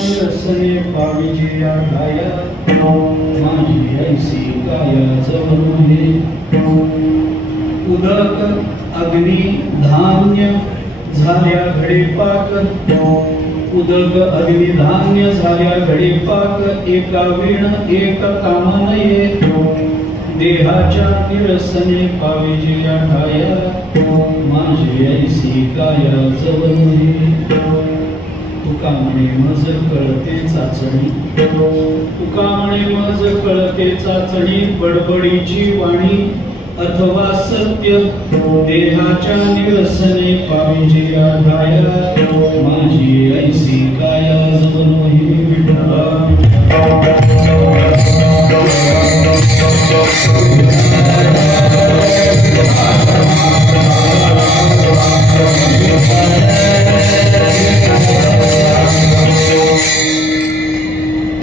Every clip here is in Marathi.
रसने पाविजे आढाया माझी ऐसी काया जवळ हे उदक अग्नी धान्य झाल्या घडे पाक उदक अग्नि धान्य झाल्या घडे पाक एका वीण एक काम नये देहाच्या निरसने पाविजे आढाया माझी ऐसी काया जवळ हे तुका म्हणे मज कळते चाचणी तुका म्हणे मज कळते चाचणी बडबडीची वाणी अथवा सत्य देहाच्या निरसने पाविजे आढाया माझी ऐसी काया जवळ हे विठ्ठला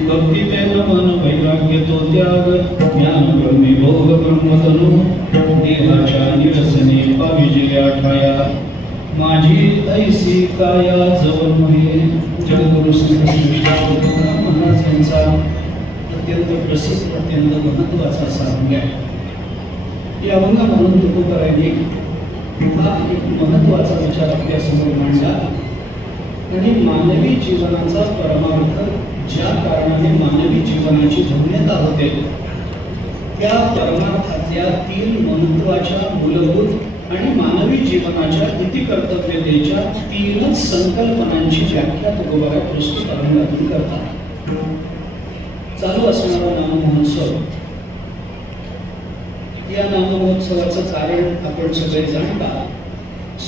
भक्तितेन मन वैराग्य तो त्याग ज्ञान ब्रह्मे भोग ब्रह्मतनु देहाच्या निरसने पाविजे आढाया माझी ऐसी काया जवळ हे जगद्गुरु श्री तुकाराम महाराज यांचा अत्यंत प्रसिद्ध अत्यंत महत्त्वाचा सांग आहे। या अभंगामधून तुकोबारायांनी हा एक महत्त्वाचा विचार आपल्यासमोर मांडला आणि मानवी जीवनाचा परमार्थ ज्या कारणाने मानवी जीवनाची धन्यता होते त्या परमार्थातल्या तीन महत्त्वाच्या मूलभूत आणि मानवी जीवनाच्या इति कर्तव्यतेच्या तीनच संकल्पनांची व्याख्या तुकोबाराय प्रस्तुत अभंगातून करतात। चालू असणारा नाम महोत्सव, या नाम महोत्सवाचं कारण आपण सगळे जाणता,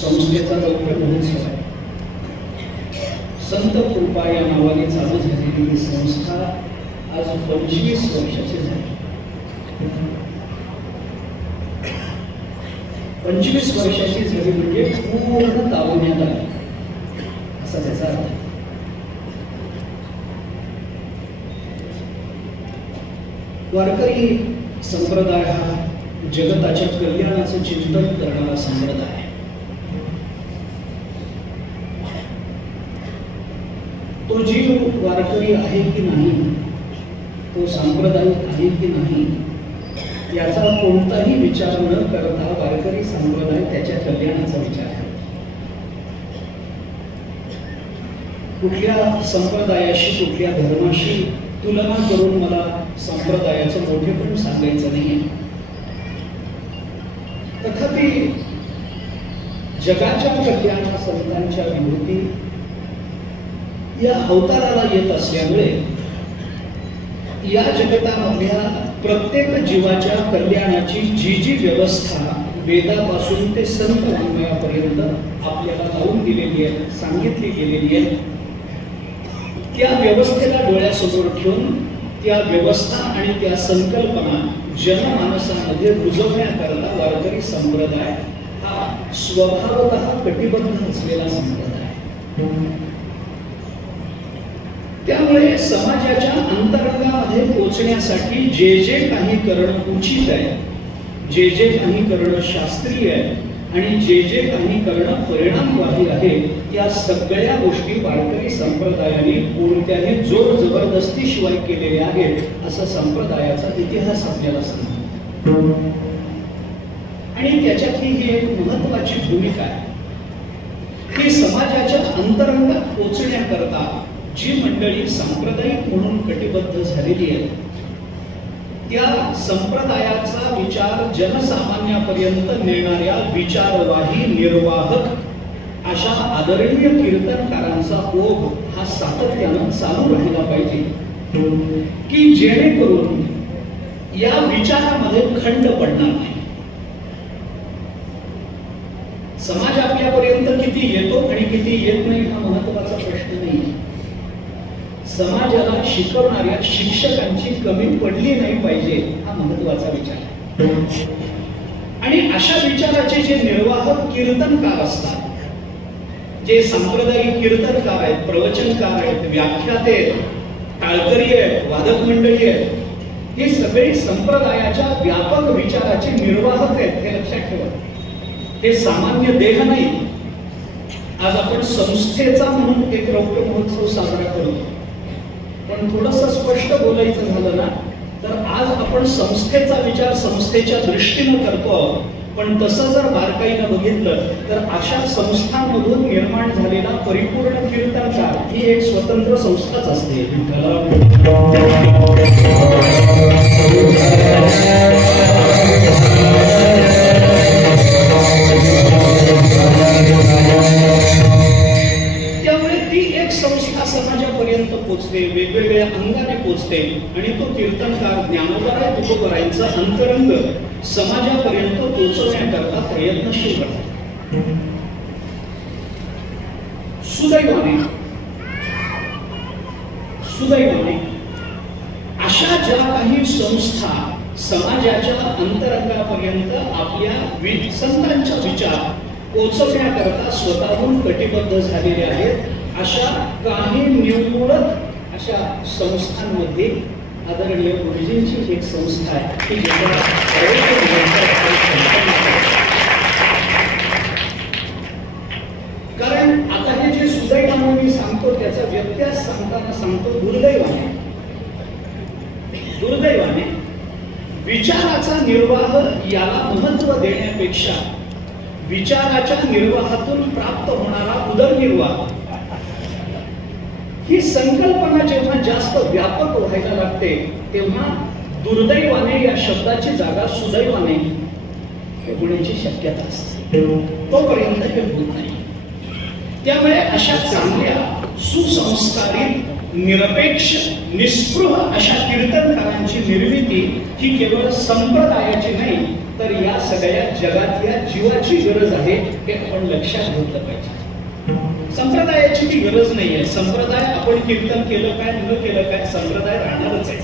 संस्थेचा लौकिक महोत्सव आहे। संत कृपा या नावाने चालू झालेली ही संस्था आज 25 वर्षाची झाली। 25 वर्षाची झाली म्हणजे पूर्ण तारुण्यात आली असा त्याचा अर्थ। वारकरी संप्रदाय हा जगताच्या कल्याणाचं चिंतन करणारा संप्रदाय आहे। तो जीव वारकरी आहे की नाही, तो सांप्रदायिक आहे की नाही याचा कोणताही विचार न करता वारकरी संप्रदाय त्याच्या कल्याणाचा विचार आहे। कुठल्या संप्रदायाशी कुठल्या धर्माशी तुलना करून मला संप्रदायाचं मोठेपण सांगायचं नाही। तथापि जगाच्या कल्याणा संतांच्या विभूती या अवताराला येत असल्यामुळे या जगतामधल्या प्रत्येक जीवाच्या कल्याणाची जी जी व्यवस्था वेदापासून ते संत वाङ्मयापर्यंत आपल्याला लावून दिलेली आहे, सांगितली गेलेली आहे, त्या व्यवस्थेला डोळ्यासमोर ठेवून त्या व्यवस्था आणि त्या संकल्पना जनमानसामध्ये रुजवण्याकरता वारकरी संप्रदाय हा स्वभावतः कटिबद्ध असलेला संप्रदाय आहे। त्यामुळे समाजाच्या अंतरंगामध्ये पोहोचण्यासाठी जे जे काही करणं उचित आहे, जे जे काही करणं शास्त्रीय आहे आणि जे जे काही करणं परिणामवादी आहे, या सगळ्या गोष्टी वारकरी संप्रदायाने कोणत्याही जोर जबरदस्तीशिवाय केलेल्या आहेत असं संप्रदायाचा इतिहास आपल्याला सांगतो। आणि त्याच्यातली ही एक महत्त्वाची भूमिका आहे की समाजाच्या अंतरंगात पोहोचण्याकरता जी मंडळी सांप्रदायिक म्हणून कटिबद्ध झालेली आहे त्या संप्रदायाचा विचार जनसामान्यापर्यंत नेणाऱ्या विचारवाही निर्वाहक अशा आदरणीय कीर्तनकारांचा ओघ हा सातत्यानं चालू राहिला पाहिजे की जेणेकरून या विचारामध्ये खंड पडणार नाही। समाज आपल्यापर्यंत किती येतो आणि किती येत नाही हा महत्त्वाचा प्रश्न नाही। समाजाला शिकवणाऱ्या शिक्षकांची कमी पडली नाही पाहिजे हा महत्त्वाचा विचार आहे। आणि अशा विचाराचे जे निर्वाहक कीर्तनकार असतात, जे सांप्रदायिक कीर्तनकार आहेत, प्रवचनकार आहेत, व्याख्याते आहेत, टाळकरी आहेत, वादक मंडळी आहेत, हे सगळे संप्रदायाच्या व्यापक विचाराचे निर्वाहक आहेत हे लक्षात ठेवा। हे सामान्य देह नाही। आज आपण संस्थेचा म्हणून एक रौप्य महोत्सव साजरा करतो, पण थोडंसं स्पष्ट बोलायचं झालं ना तर आज आपण संस्थेचा विचार संस्थेच्या दृष्टीनं करतो आहोत, पण तसं जर बारकाईनं बघितलं तर अशा संस्थांमधून निर्माण झालेला परिपूर्ण कीर्तनकार ही एक स्वतंत्र संस्थाच असते. त्यामुळे ती एक संस्था समाजापर्यंत पोचते, वेगवेगळ्या अंगाने पोचते आणि तो कीर्तनकार ज्ञानोबा तुकोबरायांचा अंतरंग समाजापर्यंत पोहोचवण्याकरता प्रयत्नशील राहतो. सुदैवाने अशा ज्या काही संस्था समाजाच्या अंतरंगापर्यंत आपल्या संतांचा विचार पोहोचवण्याकरता स्वतःहून कटिबद्ध झालेले आहेत, अशा काही निवडक अशा संस्थांमध्ये आदरणीय गुरुजींची एक संस्था आहे की कारण आता हे जे सुदैवाने मी सांगतो त्याचा व्यत्यास सांगताना सांगतो दुर्दैवाने विचाराचा निर्वाह याला महत्व देण्यापेक्षा विचाराच्या निर्वाहातून प्राप्त होणारा उदरनिर्वाह ही संकल्पना जेव्हा जास्त व्यापक व्हायला लागते तेव्हा दुर्दैवाने या शब्दाची जागा सुदैवाने होण्याची शक्यता असते. तोपर्यंत हे होत नाही. त्यामुळे अशा चांगल्या सुसंस्कारित निरपेक्ष निस्पृह अशा कीर्तनकारांची निर्मिती ही केवळ संप्रदायाची नाही तर या सगळ्या जगातल्या जीवाची गरज आहे हे आपण लक्षात घेतलं पाहिजे. संप्रदायाची ती गरज नाहीये. संप्रदाय आपण कीर्तन केलं काय न केलं काय संप्रदाय राहणारच आहे.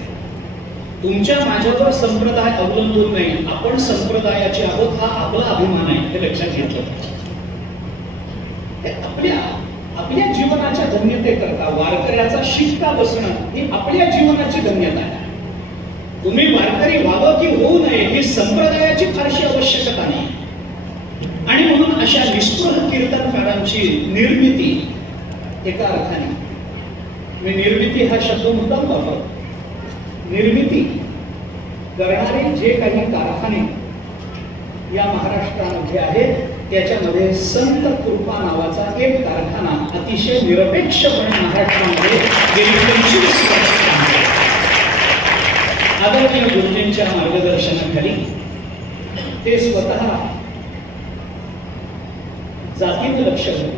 तुमच्या माझ्यावर संप्रदाय अवलंबून नाही, आपण संप्रदायाचे आहोत हा आपला अभिमान आहे हे लक्षात घेतलं पाहिजे. आपल्या जीवनाच्या धन्यतेकरता वारकऱ्याचा शिक्का बसणं ही आपल्या जीवनाची धन्यता आहे. तुम्ही वारकरी व्हावं की होऊ नये ही संप्रदायाची फारशी आवश्यकता नाही. आणि म्हणून अशा निस्पृह कीर्तनकारांची निर्मिती एका अर्थाने मी निर्मिती हा शब्द मुद्दाम वापरतो. निर्मिती करणारे जे काही कारखाने या महाराष्ट्रामध्ये आहेत त्याच्यामध्ये संत कृपा नावाचा एक कारखाना अतिशय निरपेक्षपणे महाराष्ट्रामध्ये गेली 25 वर्ष आदरणीय गुरुजींच्या मार्गदर्शनाखाली ते स्वतः जातीवर लक्ष देते.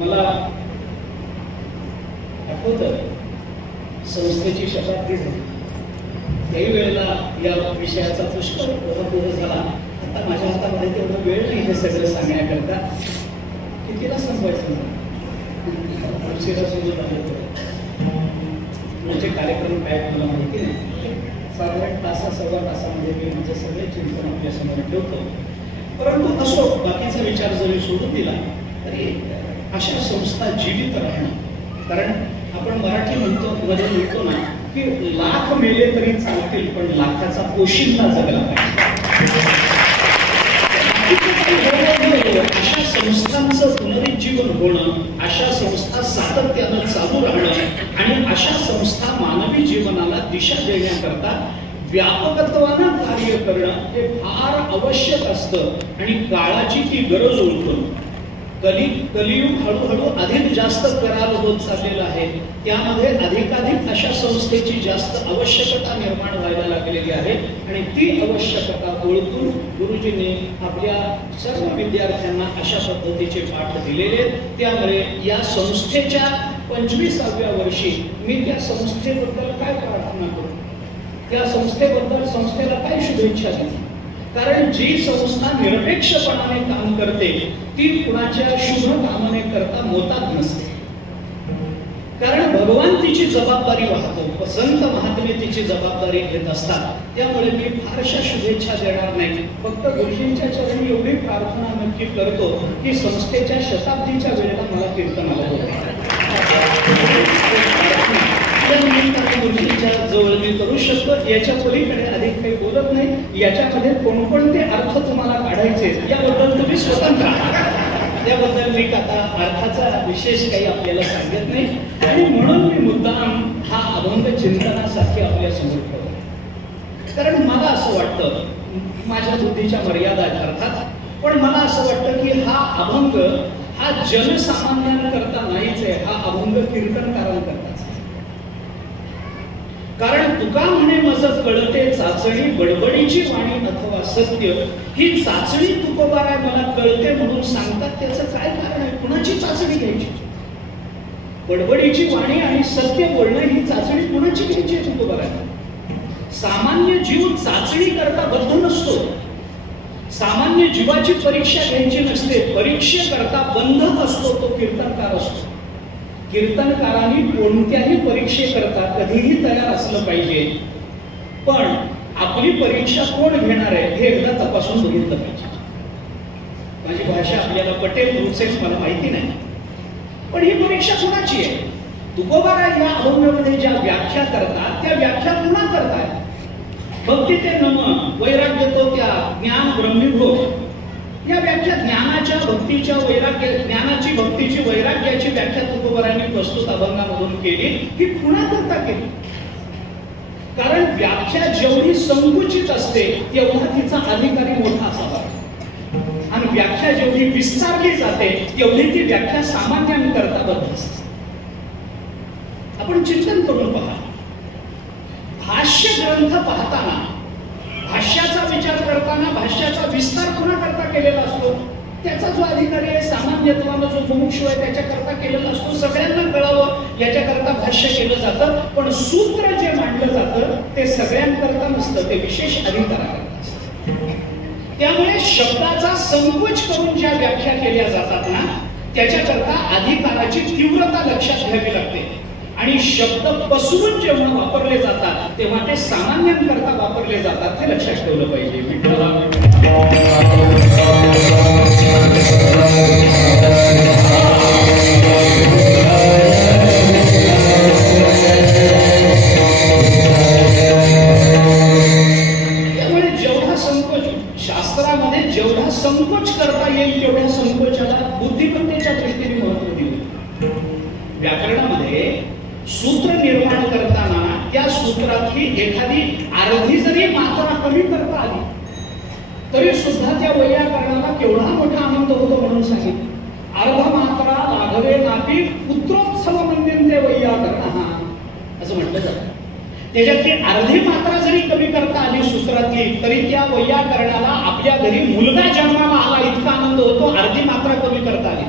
मला आठवतं संस्थेची शताब्दी झाली त्याही वेळेला या विषयाचा पुष्कळ पुढे झाला. आता माझ्या हातामध्ये तेवढा वेळ नाही हे सगळं सांगण्याकरता. कितीला संपवायचं म्हणजे कार्यक्रम काय मला माहिती नाही. साधारण सव्वा तासामध्ये मी म्हणजे सगळे चिंतन आपल्या समोर ठेवतो. परंतु असो बाकीचा विचार जरी सोडून दिला तरी अशा संस्था जीवित राहणं, कारण आपण मराठी म्हणतो ना की लाख मेले तरी चालतील पण लाखाचा पोशिंदा जगला पाहिजे. अशा संस्थांचं पुनरुज्जीवन होणं, अशा संस्था सातत्यानं चालू राहणं आणि अशा संस्था मानवी जीवनाला दिशा देण्याकरता व्यापकत्वानं कार्य करणं हे फार आवश्यक असतं. आणि काळाची ती गरज ओळखून कलियुग हळूहळू अधिक जास्त कराल होत चाललेला आहे. त्यामध्ये अधिकाधिक अशा संस्थेची जास्त आवश्यकता निर्माण व्हायला लागलेली आहे आणि ती आवश्यकता ओळखून गुरुजींनी आपल्या सर्व विद्यार्थ्यांना अशा पद्धतीचे पाठ दिलेले. त्यामुळे या संस्थेच्या 25व्या वर्षी मी त्या संस्थेबद्दल काय प्रार्थना करू, त्या संस्थेबद्दल संस्थेला काय शुभेच्छा देऊ. कारण जी संस्था निरपेक्षपणाने काम करते ती कुणाच्या शुभ कामने करता मोतात नसते. कारण भगवान तिची जबाबदारी वाहतो, संत महात्मे तिची जबाबदारी घेत असतात. त्यामुळे मी फारशा शुभेच्छा देणार नाही, फक्त गुरुजींच्या चरणी एवढी प्रार्थना नक्की करतो की संस्थेच्या शताब्दीच्या वेळेला मला कीर्तनाला बोलवा. गुरुजींच्या जवळ मी करू शकतो. याच्या पलीकडे अधिक काही बोलत नाही. याच्यामध्ये कोणकोणते अर्थ तुम्हाला काढायचे याबद्दल तुम्ही स्वतंत्र आहात. त्याबद्दल मी आता अर्थाचा विशेष काही आपल्याला सांगत नाही आणि म्हणून मी मुद्दाम हा अभंग चिंतनासाठी आपल्या समोर ठेवला. कारण मला असं वाटतं, माझ्या बुद्धीच्या मर्यादा अर्थात, पण मला असं वाटतं की हा अभंग हा जनसामान्यांकरता नाहीच आहे, हा अभंग कीर्तनकारांकरताच. कारण तुका म्हणे मज कळते चाचणी बडबडीची वाणी अथवा सत्य. ही चाचणी तुकोबाराय मला कळते म्हणून सांगतात, त्याचं काय कारण आहे? कुणाची चाचणी घ्यायची? बडबडीची वाणी आणि सत्य बोलणं ही चाचणी कुणाची घ्यायची आहे तुकोबाराय? सामान्य जीव चाचणी करता बद्ध नसतो. सामान्य जीवाची परीक्षा घ्यायची नसते, परीक्षेकरता बंधक असतो तो कीर्तनकार असतो. कीर्तनकारांनी कोणत्याही परीक्षेकरता कधीही तयार असलं पाहिजे, पण आपली परीक्षा कोण घेणार आहे हे एकदा तपासून बघितलं पाहिजे. माझी भाषा आपल्याला पटेल रुचेल मला माहिती नाही, पण ही परीक्षा कुणाची आहे? तुकोबाराय या अभंगामध्ये ज्या व्याख्या करतात त्या व्याख्या पुन्हा करतात. भक्ती ते नम, वैराग्य तो त्या, ज्ञान ब्रह्मीभूत, या व्याख्या ज्ञानाच्या भक्तीच्या वैराग्य, ज्ञानाची भक्तीची वैराग्याची व्याख्या तुकोबारायांनी प्रस्तुत अभंगामधून केली. ही पुन्हा करता केली, कारण व्याख्या जेवढी संकुचित असते तेवढा तिचा अधिकारी मोठा असावा, आणि व्याख्या जेवढी विस्तारली जाते तेवढी ती व्याख्या सामान्यांकरता बद्ध असते. आपण चिंतन करून पहा, भाष्य ग्रंथ पाहताना, भाष्याचा विचार करताना भाष्याचा विस्तार कुणाकरता केलेला असतो? त्याचा जो अधिकारी आहे, सामान्यत्वानं जो मुमुक्षु आहे त्याच्याकरता केलेला असतो. सगळ्यांना कळावं याच्याकरता भाष्य केलं जातं, पण सूत्र जे मांडलं जातं ते सगळ्यांकरता नसतं, ते विशेष अधिकाराकरता असतं. त्यामुळे शब्दाचा संकोच करून ज्या व्याख्या केल्या जातात ना, त्याच्याकरता अधिकाराची तीव्रता लक्षात घ्यावी लागते. आणि शब्द पसरून जेव्हा वापरले जातात तेव्हा ते सामान्यांकरता वापरले जातात, हे लक्षात ठेवलं पाहिजे. त्यामुळे जेवढा संकोच शास्त्रामध्ये, जेवढा संकोच करता येईल तेवढ्या संकोचाला बुद्धिमत्तेच्या दृष्टीने महत्व दिले. व्याकरणामध्ये सूत्र निर्माण करताना त्या सूत्रातली एखादी अर्धी जरी मात्रा कमी करता आली तरी सुद्धा त्या वैयाकरणाला केवढा मोठा आनंद होतो म्हणून सांगितलं. अर्ध मात्रा लाघवे नापी पुत्रोत्सव मंदिर ते वैयाकरण असं म्हटलं जातं. त्याच्यातली अर्धी मात्रा जरी कमी करता आली सूत्रातली तरी त्या वैयाकरणाला आपल्या घरी मुलगा जन्माला आला इतका आनंद होतो, अर्धी मात्रा कमी करता आली.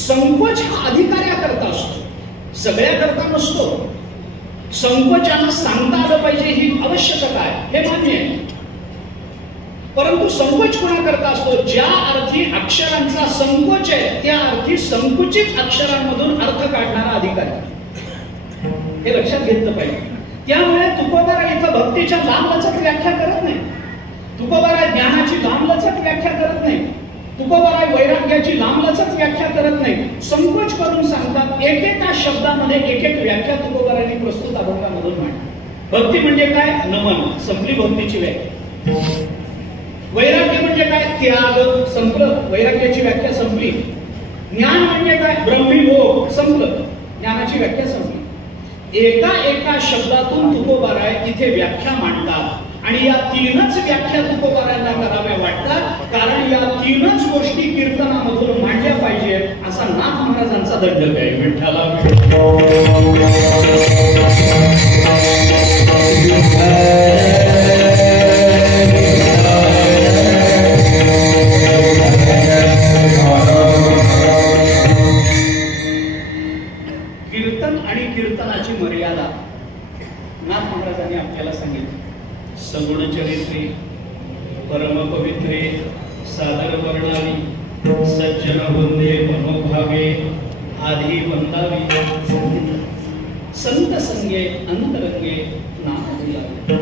संकोच हा अधिकाऱ्याकरता असतो, सगळ्याकरता नसतो. संकोचानं सांगता आलं पाहिजे ही आवश्यकता आहे, हे मान्य आहे, परंतु संकोच कोणाकरता असतो? ज्या अर्थी अक्षरांचा संकोच आहे त्या अर्थी संकुचित अक्षरांमधून अर्थ काढणारा अधिकारी, हे लक्षात घेतलं पाहिजे. त्यामुळे तुकोबाराय इथं भक्तीच्या लांबलचक व्याख्या करत नाही, तुकोबाराय ज्ञानाची लांबलचक व्याख्या करत नाही, तुकोबाराय वैराग्याची लांबलचक व्याख्या करत नाही, संकोच करून सांगतात. एकेका शब्दामध्ये एक एक व्याख्या तुकोबारायांनी प्रस्तुत अभंगामधून मांडली. भक्ती म्हणजे काय? नमन, संपली भक्तीची व्याख्या. वैराग्य म्हणजे काय? त्याग, संपलं, वैराग्याची व्याख्या संपली. ज्ञान म्हणजे काय? ब्रह्मीभोग, संपलं, ज्ञानाची व्याख्या संपली. एका एका शब्दातून तुकोबाराय इथे व्याख्या मांडतात आणि या तीनच व्याख्या तुकोबारायांना कराव्या वाटतात, कारण या तीनच गोष्टी कीर्तनामधून मांडल्या पाहिजे असा नाथ महाराजांचा दंडक आहे. विठ्ठला कीर्तन आणि कीर्तनाची मर्यादा नाथ महाराजांनी आपल्याला सांगितली. सगुण चरित्रे, परम पवित्रे, सादर वर्णावी, सज्जन वंदे मनोभावे, आधी वंदावी, संत संगे अंतरंगे नाम बोलावे.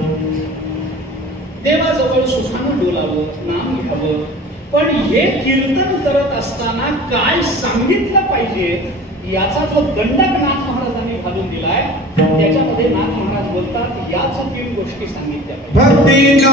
देवाजवळ सुखानं डोलावं, नाम घ्यावं. पण हे कीर्तन करत असताना काय सांगितलं पाहिजे याचा जो दंडक नाथ महाराजांनी घालून दिलाय त्याच्यामध्ये नाथ महाराज बोलतात याच तीन गोष्टी सांगितल्या पाहिजे.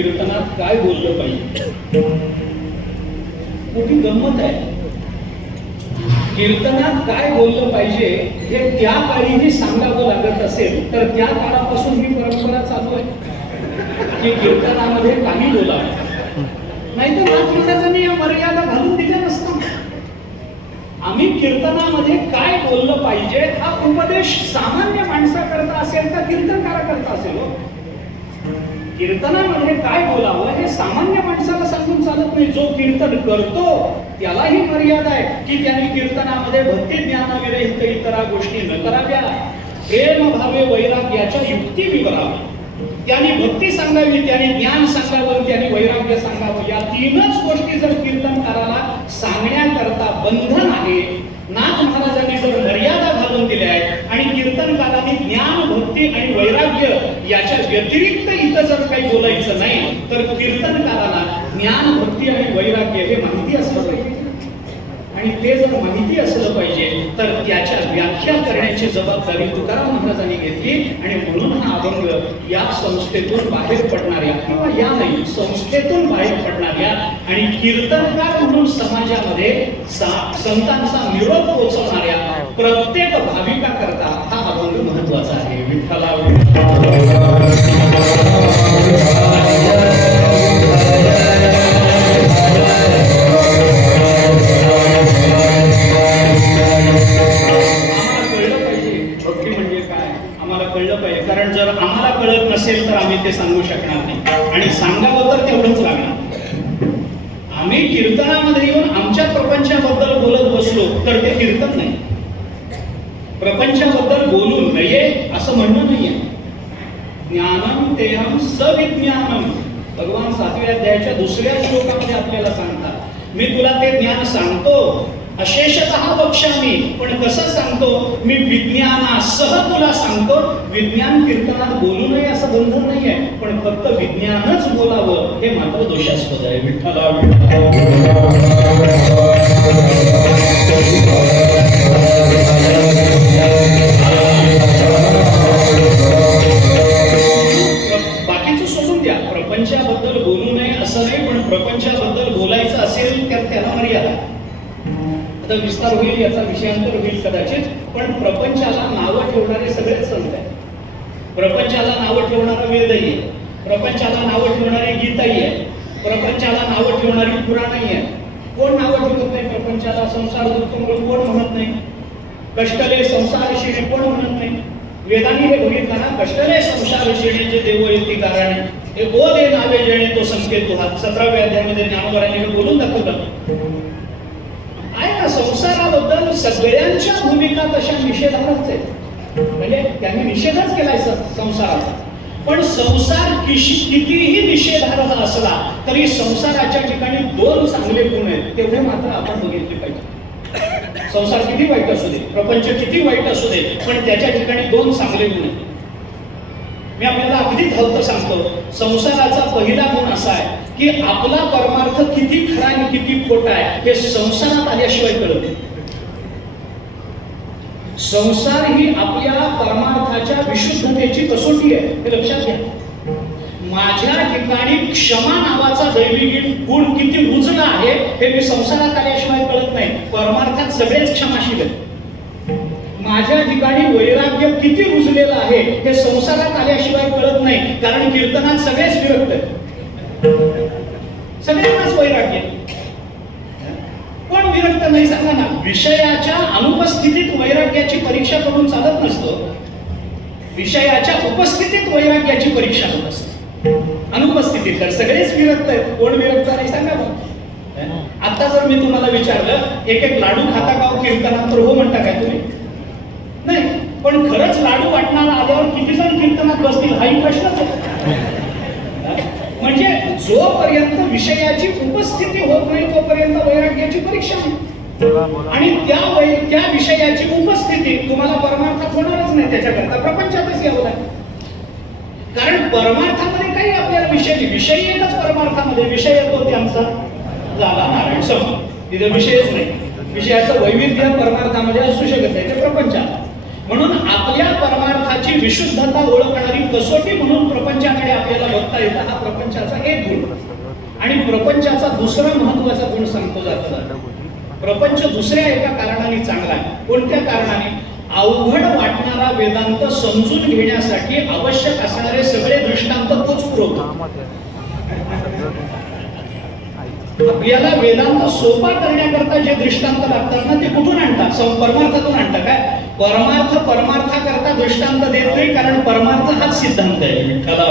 कीर्तनात काय बोललं पाहिजे. मोठी गंमत आहे. कीर्तनात काय बोललं पाहिजे हे त्या काळीही सांगावं लागत असेल तर त्या काळापासून ही परंपरा चालू आहे की कीर्तनामध्ये काही बोलावं. नाहीतर नाथ महाराजांनी या मर्यादा घालून दिल्या नसतात. आम्ही कीर्तनामध्ये काय बोललं पाहिजे हा उपदेश सामान्य माणसाकरता असेल तर कीर्तनकाराकरता असेल. कीर्तनामध्ये काय बोलावं हे सामान्य माणसाला सांगून चालत नाही. जो कीर्तन करतो त्यालाही मर्यादा आहे की त्याने कीर्तनामध्ये भक्ती ज्ञानाविरहित इतरा गोष्टी न कराव्या. प्रेम भावे वैराग्याच्या युक्ती विवराव्या. त्याने भक्ती सांगावी, त्याने ज्ञान सांगावं, त्याने वैराग्य सांगावं. या तीनच गोष्टी जर कीर्तनकाराला सांगण्याकरता बंधन आहे, नाथ महाराजांनी जर मर्यादा घालून दिल्या आहेत आणि कीर्तनकारांनी ज्ञान, भक्ती आणि वैराग्य याच्या व्यतिरिक्त इथं जर काही बोलायचं नाही तर कीर्तनकाराला ज्ञान, भक्ती आणि वैराग्य हे माहिती असलं पाहिजे. आणि ते जर माहिती असलं पाहिजे तर त्याच्या व्याख्या करण्याची जबाबदारी तुकाराम महाराजांनी घेतली. आणि म्हणून हा अभंग या संस्थेतून बाहेर पडणाऱ्या किंवा या नाही संस्थेतून बाहेर पडणाऱ्या आणि कीर्तनकार म्हणून समाजामध्ये संतांचा निरोप पोहोचवणाऱ्या प्रत्येक भाविका करता हा अभंग महत्वाचा आहे. विठ्ठला कारण जर आम्हाला कळत नसेल तर आम्ही ते सांगू शकणार नाही आणि सांगावं तर तेवढंच लागणार. आम्ही कीर्तनामध्ये येऊन आमच्या प्रपंचाबद्दल बोलत बसलो तर ते कीर्तन नाही. प्रपंचाबद्दल बोलू नये असं म्हणणं नाहीये. ज्ञानम तेहम सविज्ञानम भगवान 7व्या अध्यायाच्या 2ऱ्या श्लोकामध्ये आपल्याला सांगतात. मी तुला ते ज्ञान सांगतो अशेषतः वक्ष्यामी, पण कसं सांगतो मी विज्ञानासह तुला सांगतो. विज्ञान कीर्तनात बोलू नये असं बंधन नाहीये, पण फक्त विज्ञानच बोलावं हे मात्र दोषास्पद आहे. विठ्ठला बाकीचं सोडून द्या. प्रपंचाबद्दल बोलू नये असं नाही, पण प्रपंचाबद्दल बोलायचं असेल तर त्याला मर्यादा. विस्तार होईल, याचा विषयांतर होईल कदाचित, पण प्रपंचाला नावं ठेवणारे सगळेच संत आहेत. प्रपंचाला नावं ठेवणारा वेदही आहे, प्रपंचाला नावं ठेवणारी गीताही आहे, प्रपंचाला नावं ठेवणारी पुराणही आहे. कोण नावं ठेवत नाही प्रपंचाला? संसार दुःख कोण म्हणत नाही. कष्टले संसार शिणे कोण म्हणत नाही. वेदांनी हे बघितलं ना, कष्टले संसार शिणे जे देव येते कारण हे ओ दे नावे जेणे तो संकेत तुहा. 17व्या अध्यायामध्ये ज्ञानोबारांनी हे बोलून दाखवलं. संसाराबद्दल सगळ्यांच्या भूमिका तशा निषेधार्हच आहेत. म्हणजे त्यांनी निषेधच केलाय संसाराचा. पण संसार कितीही निषेधार्ह असला तरी संसाराच्या ठिकाणी 2 चांगले गुण आहेत, तेवढे मात्र आपण बघितले पाहिजे. संसार किती वाईट असू दे, प्रपंच किती वाईट असू दे, पण त्याच्या ठिकाणी 2 चांगले गुण आहेत. मी आपल्याला अगदी धावतं सांगतो. संसाराचा पहिला गुण असा आहे की आपला परमार्थ किती खरा आणि किती खोटा आहे हे संसारात आल्याशिवाय कळत नाही. संसार ही आपल्या परमार्थाच्या विशुद्धतेची कसोटी आहे, हे लक्षात घ्या. माझ्या ठिकाणी क्षमा नावाचा दैवी गुण किती रुजला आहे हे मी संसारात आल्याशिवाय कळत नाही. परमार्थात सगळेच क्षमाशील आहेत. माझ्या ठिकाणी वैराग्य किती रुजलेलं आहे हे संसारात आल्याशिवाय कळत नाही, कारण कीर्तनात सगळेच विरक्त आहेत. सगळ्यांनाच वैराग्य. कोण विरक्त नाही सांगा ना. विषयाच्या अनुपस्थितीत वैराग्याची परीक्षा करून चालत नसतो. विषयाच्या उपस्थितीत वैराग्याची परीक्षा होत असते. अनुपस्थितीत तर सगळेच विरक्त आहेत. कोण विरक्त नाही सांगा मग. आता जर मी तुम्हाला विचारलं एक लाडू खाता का कीर्तनात, तर हो म्हणता काय तुम्ही? नाही. पण खरंच लाडू वाटणार आल्यावर किती जण कीर्तनात बसतील हाही प्रश्नच आहे. म्हणजे जोपर्यंत विषयाची उपस्थिती होत नाही तोपर्यंत वैराग्याची परीक्षा नाही. आणि त्या विषयाची उपस्थिती तुम्हाला परमार्थात होणारच नाही. त्याच्याकरता प्रपंचातच यावं लागेल. कारण परमार्थामध्ये काही आपल्याला विषय एकच परमार्थामध्ये विषय येतो त्यांचा झाला नारायण समोर. तिथे विषयच नाही. विषयाचं वैविध्य परमार्थामध्ये असू शकत नाही, ते प्रपंचात. म्हणून आपल्या परमार्थाची विशुद्धता ओळखणारी कसोटी म्हणून प्रपंचाकडे आपल्याला बघता येतं. हा प्रपंचाचा एक गुण. आणि प्रपंचाचा दुसरा महत्वाचा गुण सांगतो जाता, प्रपंच दुसऱ्या एका कारणाने चांगला आहे. कोणत्या कारणाने? अवघड वाटणारा वेदांत समजून घेण्यासाठी आवश्यक असणारे सगळे दृष्टांत तोच पुरवतो. आपल्याला वेदांत सोपा करण्याकरता जे दृष्टांत लागतात ना, ते कुठून आणतात? परमार्थातून आणतात. काय परमार्थाकरता दृष्टांत देत नाही, कारण परमार्थ हाच सिद्धांत आहे. विठ्ठला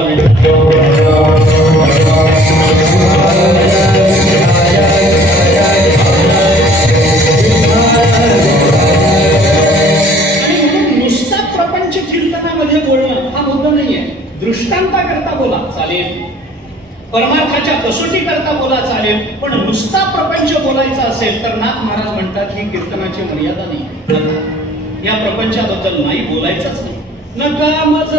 नुसता प्रपंच कीर्तनामध्ये बोलणं हा मुद्दा नाहीये. दृष्टांताकरता बोला चालेल, परमार्थाच्या कसोटी करता बोला चालेल, पण नुसता प्रपंच बोलायचा असेल तर नाथ महाराज म्हणतात ही कीर्तनाची मर्यादा नाही. या प्रपंचाबद्दल नाही बोलायचंच नाही. नका मज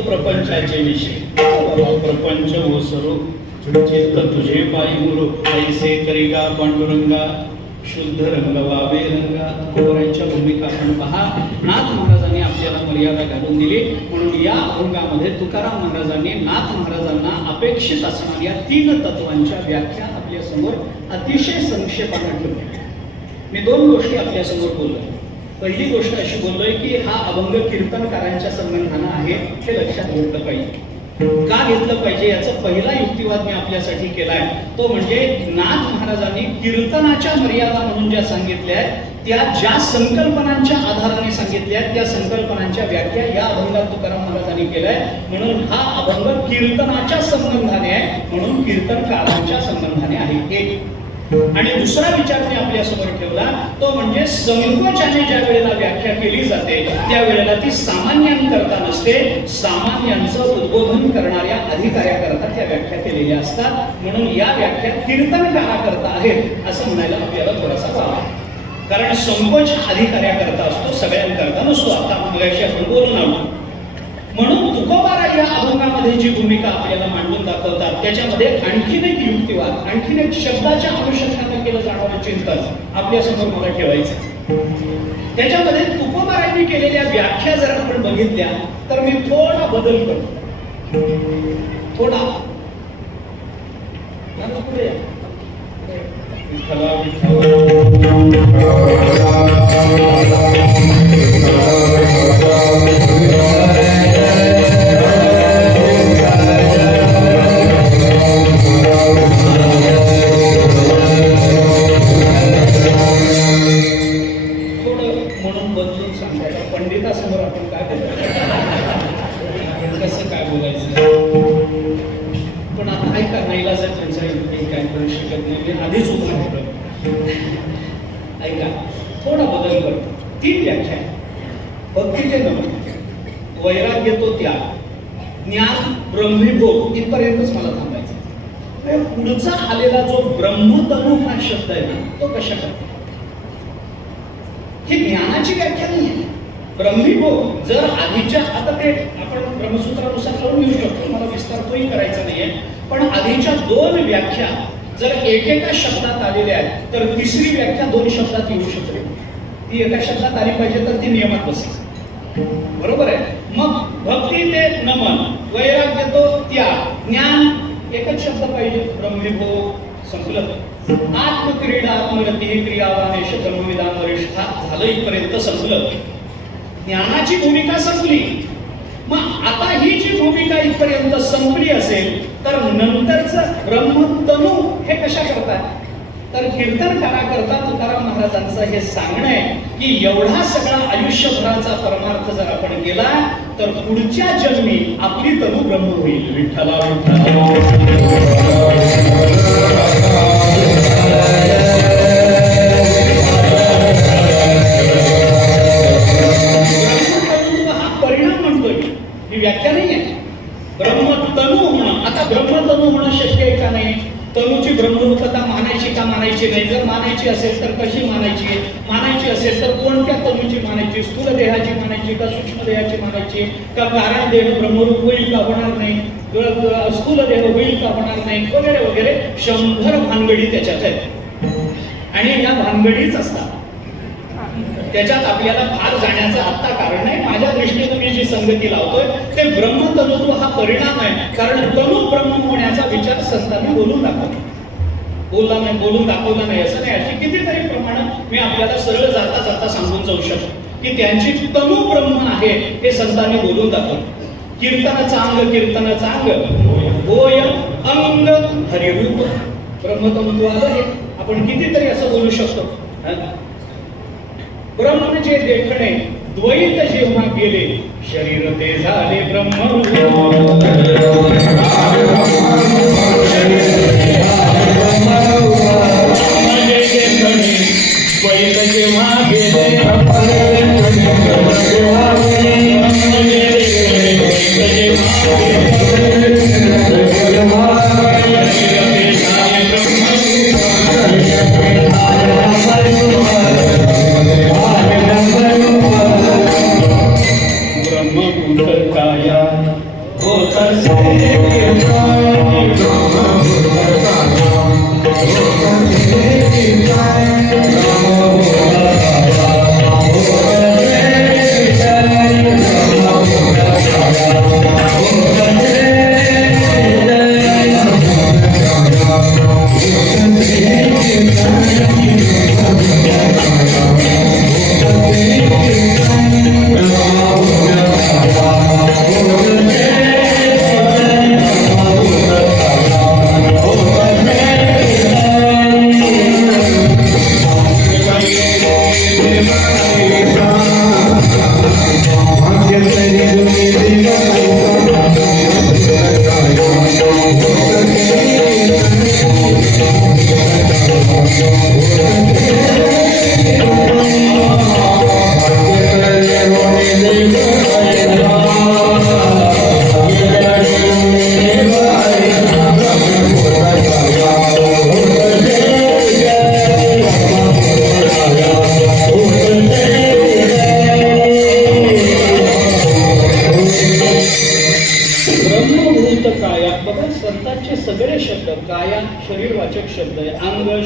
प्रपंचाचे विषय प्रपंच ओसरो चित्त तुझे पायी मुरो ऐसे करिगा पांडुरंगा शुद्ध रंग वावे रंगा. तुकोबारायांच्या भूमिका आपण पहा. नाथ महाराजांनी आपल्याला मर्यादा घालून दिली. म्हणून या अभंगामध्ये तुकाराम महाराजांनी नाथ महाराजांना अपेक्षित असणाऱ्या 3 तत्वांच्या व्याख्या आपल्या समोर अतिशय संक्षेपाने ठेवल्या. मी 2 गोष्टी आपल्या समोर बोललो. पहिली गोष्ट अशी बोललोय की हा अभंग कीर्तनकारांच्या संबंधानं आहे, हे लक्षात घेतलं पाहिजे. का घेतलं पाहिजे याचा पहिला युक्तिवाद मी आपल्यासाठी केलाय. तो म्हणजे नाथ महाराजांनी कीर्तनाच्या मर्यादा म्हणून ज्या सांगितल्या आहेत त्या ज्या संकल्पनांच्या आधाराने सांगितल्या त्या संकल्पनांच्या व्याख्या या अभंगात तुकाराम महाराजांनी केलाय. म्हणून हा अभंग कीर्तनाच्या संबंधाने आहे, म्हणून कीर्तनकारांच्या संबंधाने आहे. एक. आणि दुसरा विचार मी आपल्या समोर ठेवला तो म्हणजे संकोचाने ज्या वेळेला व्याख्या केली जाते त्यावेळेला ती सामान्यांकरता नसते, सामान्यांचं उद्बोधन करणाऱ्या अधिकाऱ्याकरता त्या व्याख्या केलेल्या असतात. म्हणून या व्याख्या कीर्तनकाराकरता आहेत असं म्हणायला आपल्याला थोडासा वाव. कारण संकोच अधिकाऱ्याकरता असतो, सगळ्यांकरता नसतो. आता मगाशी आपण बोलून आलो. म्हणून तुकोबाराय या अभंगामध्ये जी भूमिका आपल्याला मांडून दाखवतात त्याच्यामध्ये आणखीन एक युक्तिवाद, आणखीन एक शब्दाच्या अनुषंगाने केलं जाणारं चिंतन आपल्या समोर मला ठेवायचं. त्याच्यामध्ये तुकोबारायांनी केलेल्या व्याख्या जर आपण बघितल्या तर मी थोडा बदल करतो. थोडा पंडितासमोर आपण काय कसं काय बोलायचं. पण आता ऐका, नाईलाज त्यांचा काय करू शकत नाही, आधीच उभं. ऐका, थोडा बदल करतो. 3 व्याख्या. भक्तीचे नमन, वैराग्य तो त्याग, ज्ञान ब्रह्मीभोग इथपर्यंतच मला थांबायचं. पुढचा आलेला जो ब्रह्मतनु हा शब्द आहे ना तो कशा करतो? ही ज्ञानाची व्याख्या नाही आहे. ब्रह्मीभोग जर आधीच्या, आता ते आपण ब्रह्मसूत्रानुसार करून घेऊ शकतो, मला विस्तार तोही करायचा नाहीये. पण आधीच्या 2 व्याख्या जर एकेका शब्दात आलेल्या आहेत तर तिसरी व्याख्या 2 शब्दात येऊ शकते. ती एका शब्दात आली पाहिजे तर ती नियमात बसेल. बरोबर आहे. मग भक्ती ते नमन वैराग्य तो त्याग, ज्ञान एकच शब्द पाहिजे, ब्रह्मविभो, संपलं. आत्मक्रीडा आत्मरती क्रियावानेश ब्रह्मविदान वरिष्ठा, झालं इथपर्यंत संपलं. ज्ञानाची भूमिका संपली. मग आता ही जी भूमिका इथपर्यंत संपली असेल तर नंतरचं ब्रह्मतनु हे कशा करतात? तर कीर्तनकारा करता तुकाराम महाराजांचं हे सांगणं आहे की एवढा सगळा आयुष्यभराचा परमार्थ जर आपण केला तर पुढच्या जन्मी आपली तनु ब्रह्म होईल. विठ्ठला परिणाम म्हणतोय, ही व्याख्या नाही आहे. ब्रह्मतनु होणं, आता ब्रह्मतनु होणं शक्य आहे का नाही? तनुची ब्रह्मरूपता मानायची का मानायची नाही? जर मानायची असेल तर कशी मानायची? मानायची असेल तर कोणत्या तनुची मानायची? स्थूल देहाची मानायची का सूक्ष्म देहाची मानायची का? कारण देह ब्रह्मरूप होईल का? होणार नाही. स्थूल देह होईल का? होणार नाही, वगैरे वगैरे 100 भानगडी त्याच्यात आहेत. आणि या भानगडीच असतात. त्याच्यात आपल्याला फार जाण्याचं आत्ता कारण नाही. माझ्या दृष्टीने मी जी संगती लावतोय ते ब्रह्मतनुत्व हा परिणाम आहे. कारण तनु ब्रह्म होण्याचा विचार संतांनी बोलून दाखवला नाही असं नाही. अशी कितीतरी प्रमाण मी आपल्याला सरळ जाता जाता सांगून जाऊ शकतो की त्यांची तनु ब्रह्म आहे हे संतांनी बोलून दाखवलं. कीर्तनाचा अंग होय अंग हरिरूप ब्रह्मतनुत्व आलं हे आपण कितीतरी असं बोलू शकतो. ब्रह्म जे देखणे द्वैत जेव्हा गेले शरीर ते झाले ब्रह्म. द्वैत जेव्हा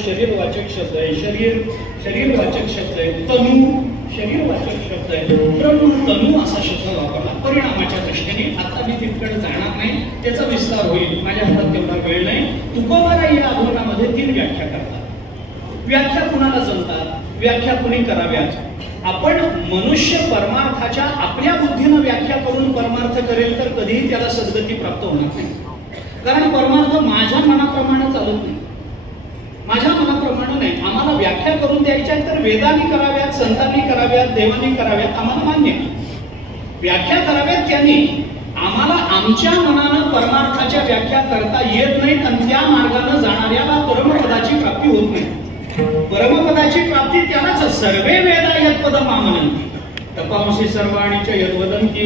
शरीरवाचक शब्द आहे, तनु शरीरवाचक शब्द आहे. ब्रह्म तनु असा शब्द वापरला परिणामाच्या दृष्टीने. आता मी तिकडे जाणार नाही, त्याचा विस्तार होईल, माझ्या हातात तेवढा वेळ नाही. तुकोबाराय या अभंगामध्ये 3 व्याख्या करतात. व्याख्या कुणाला जमतात, व्याख्या कुणी कराव्यात? आपण मनुष्य परमार्थाच्या आपल्या बुद्धीनं व्याख्या करून परमार्थ करेल तर कधीही त्याला सद्गती प्राप्त होणार नाही. कारण परमार्थ माझ्या मनाप्रमाणे चालत नाही, माझ्या मनाप्रमाणे नाही. आम्हाला व्याख्या करून द्यायच्या तर वेदांनी कराव्यात, संतांनी कराव्यात, देवांनी कराव्यात, आम्हाला मान्य. व्याख्या कराव्यात त्यांनी. आम्हाला आमच्या मनानं परमार्थाच्या व्याख्या करता येत नाही आणि त्या मार्गाने जाणाऱ्याला परमपदाची प्राप्ती होत नाही. परमपदाची प्राप्ती त्यालाच सर्वे वेदा यत्पदम आमनंती तपांसी सर्वाणि च यद्वदन्ति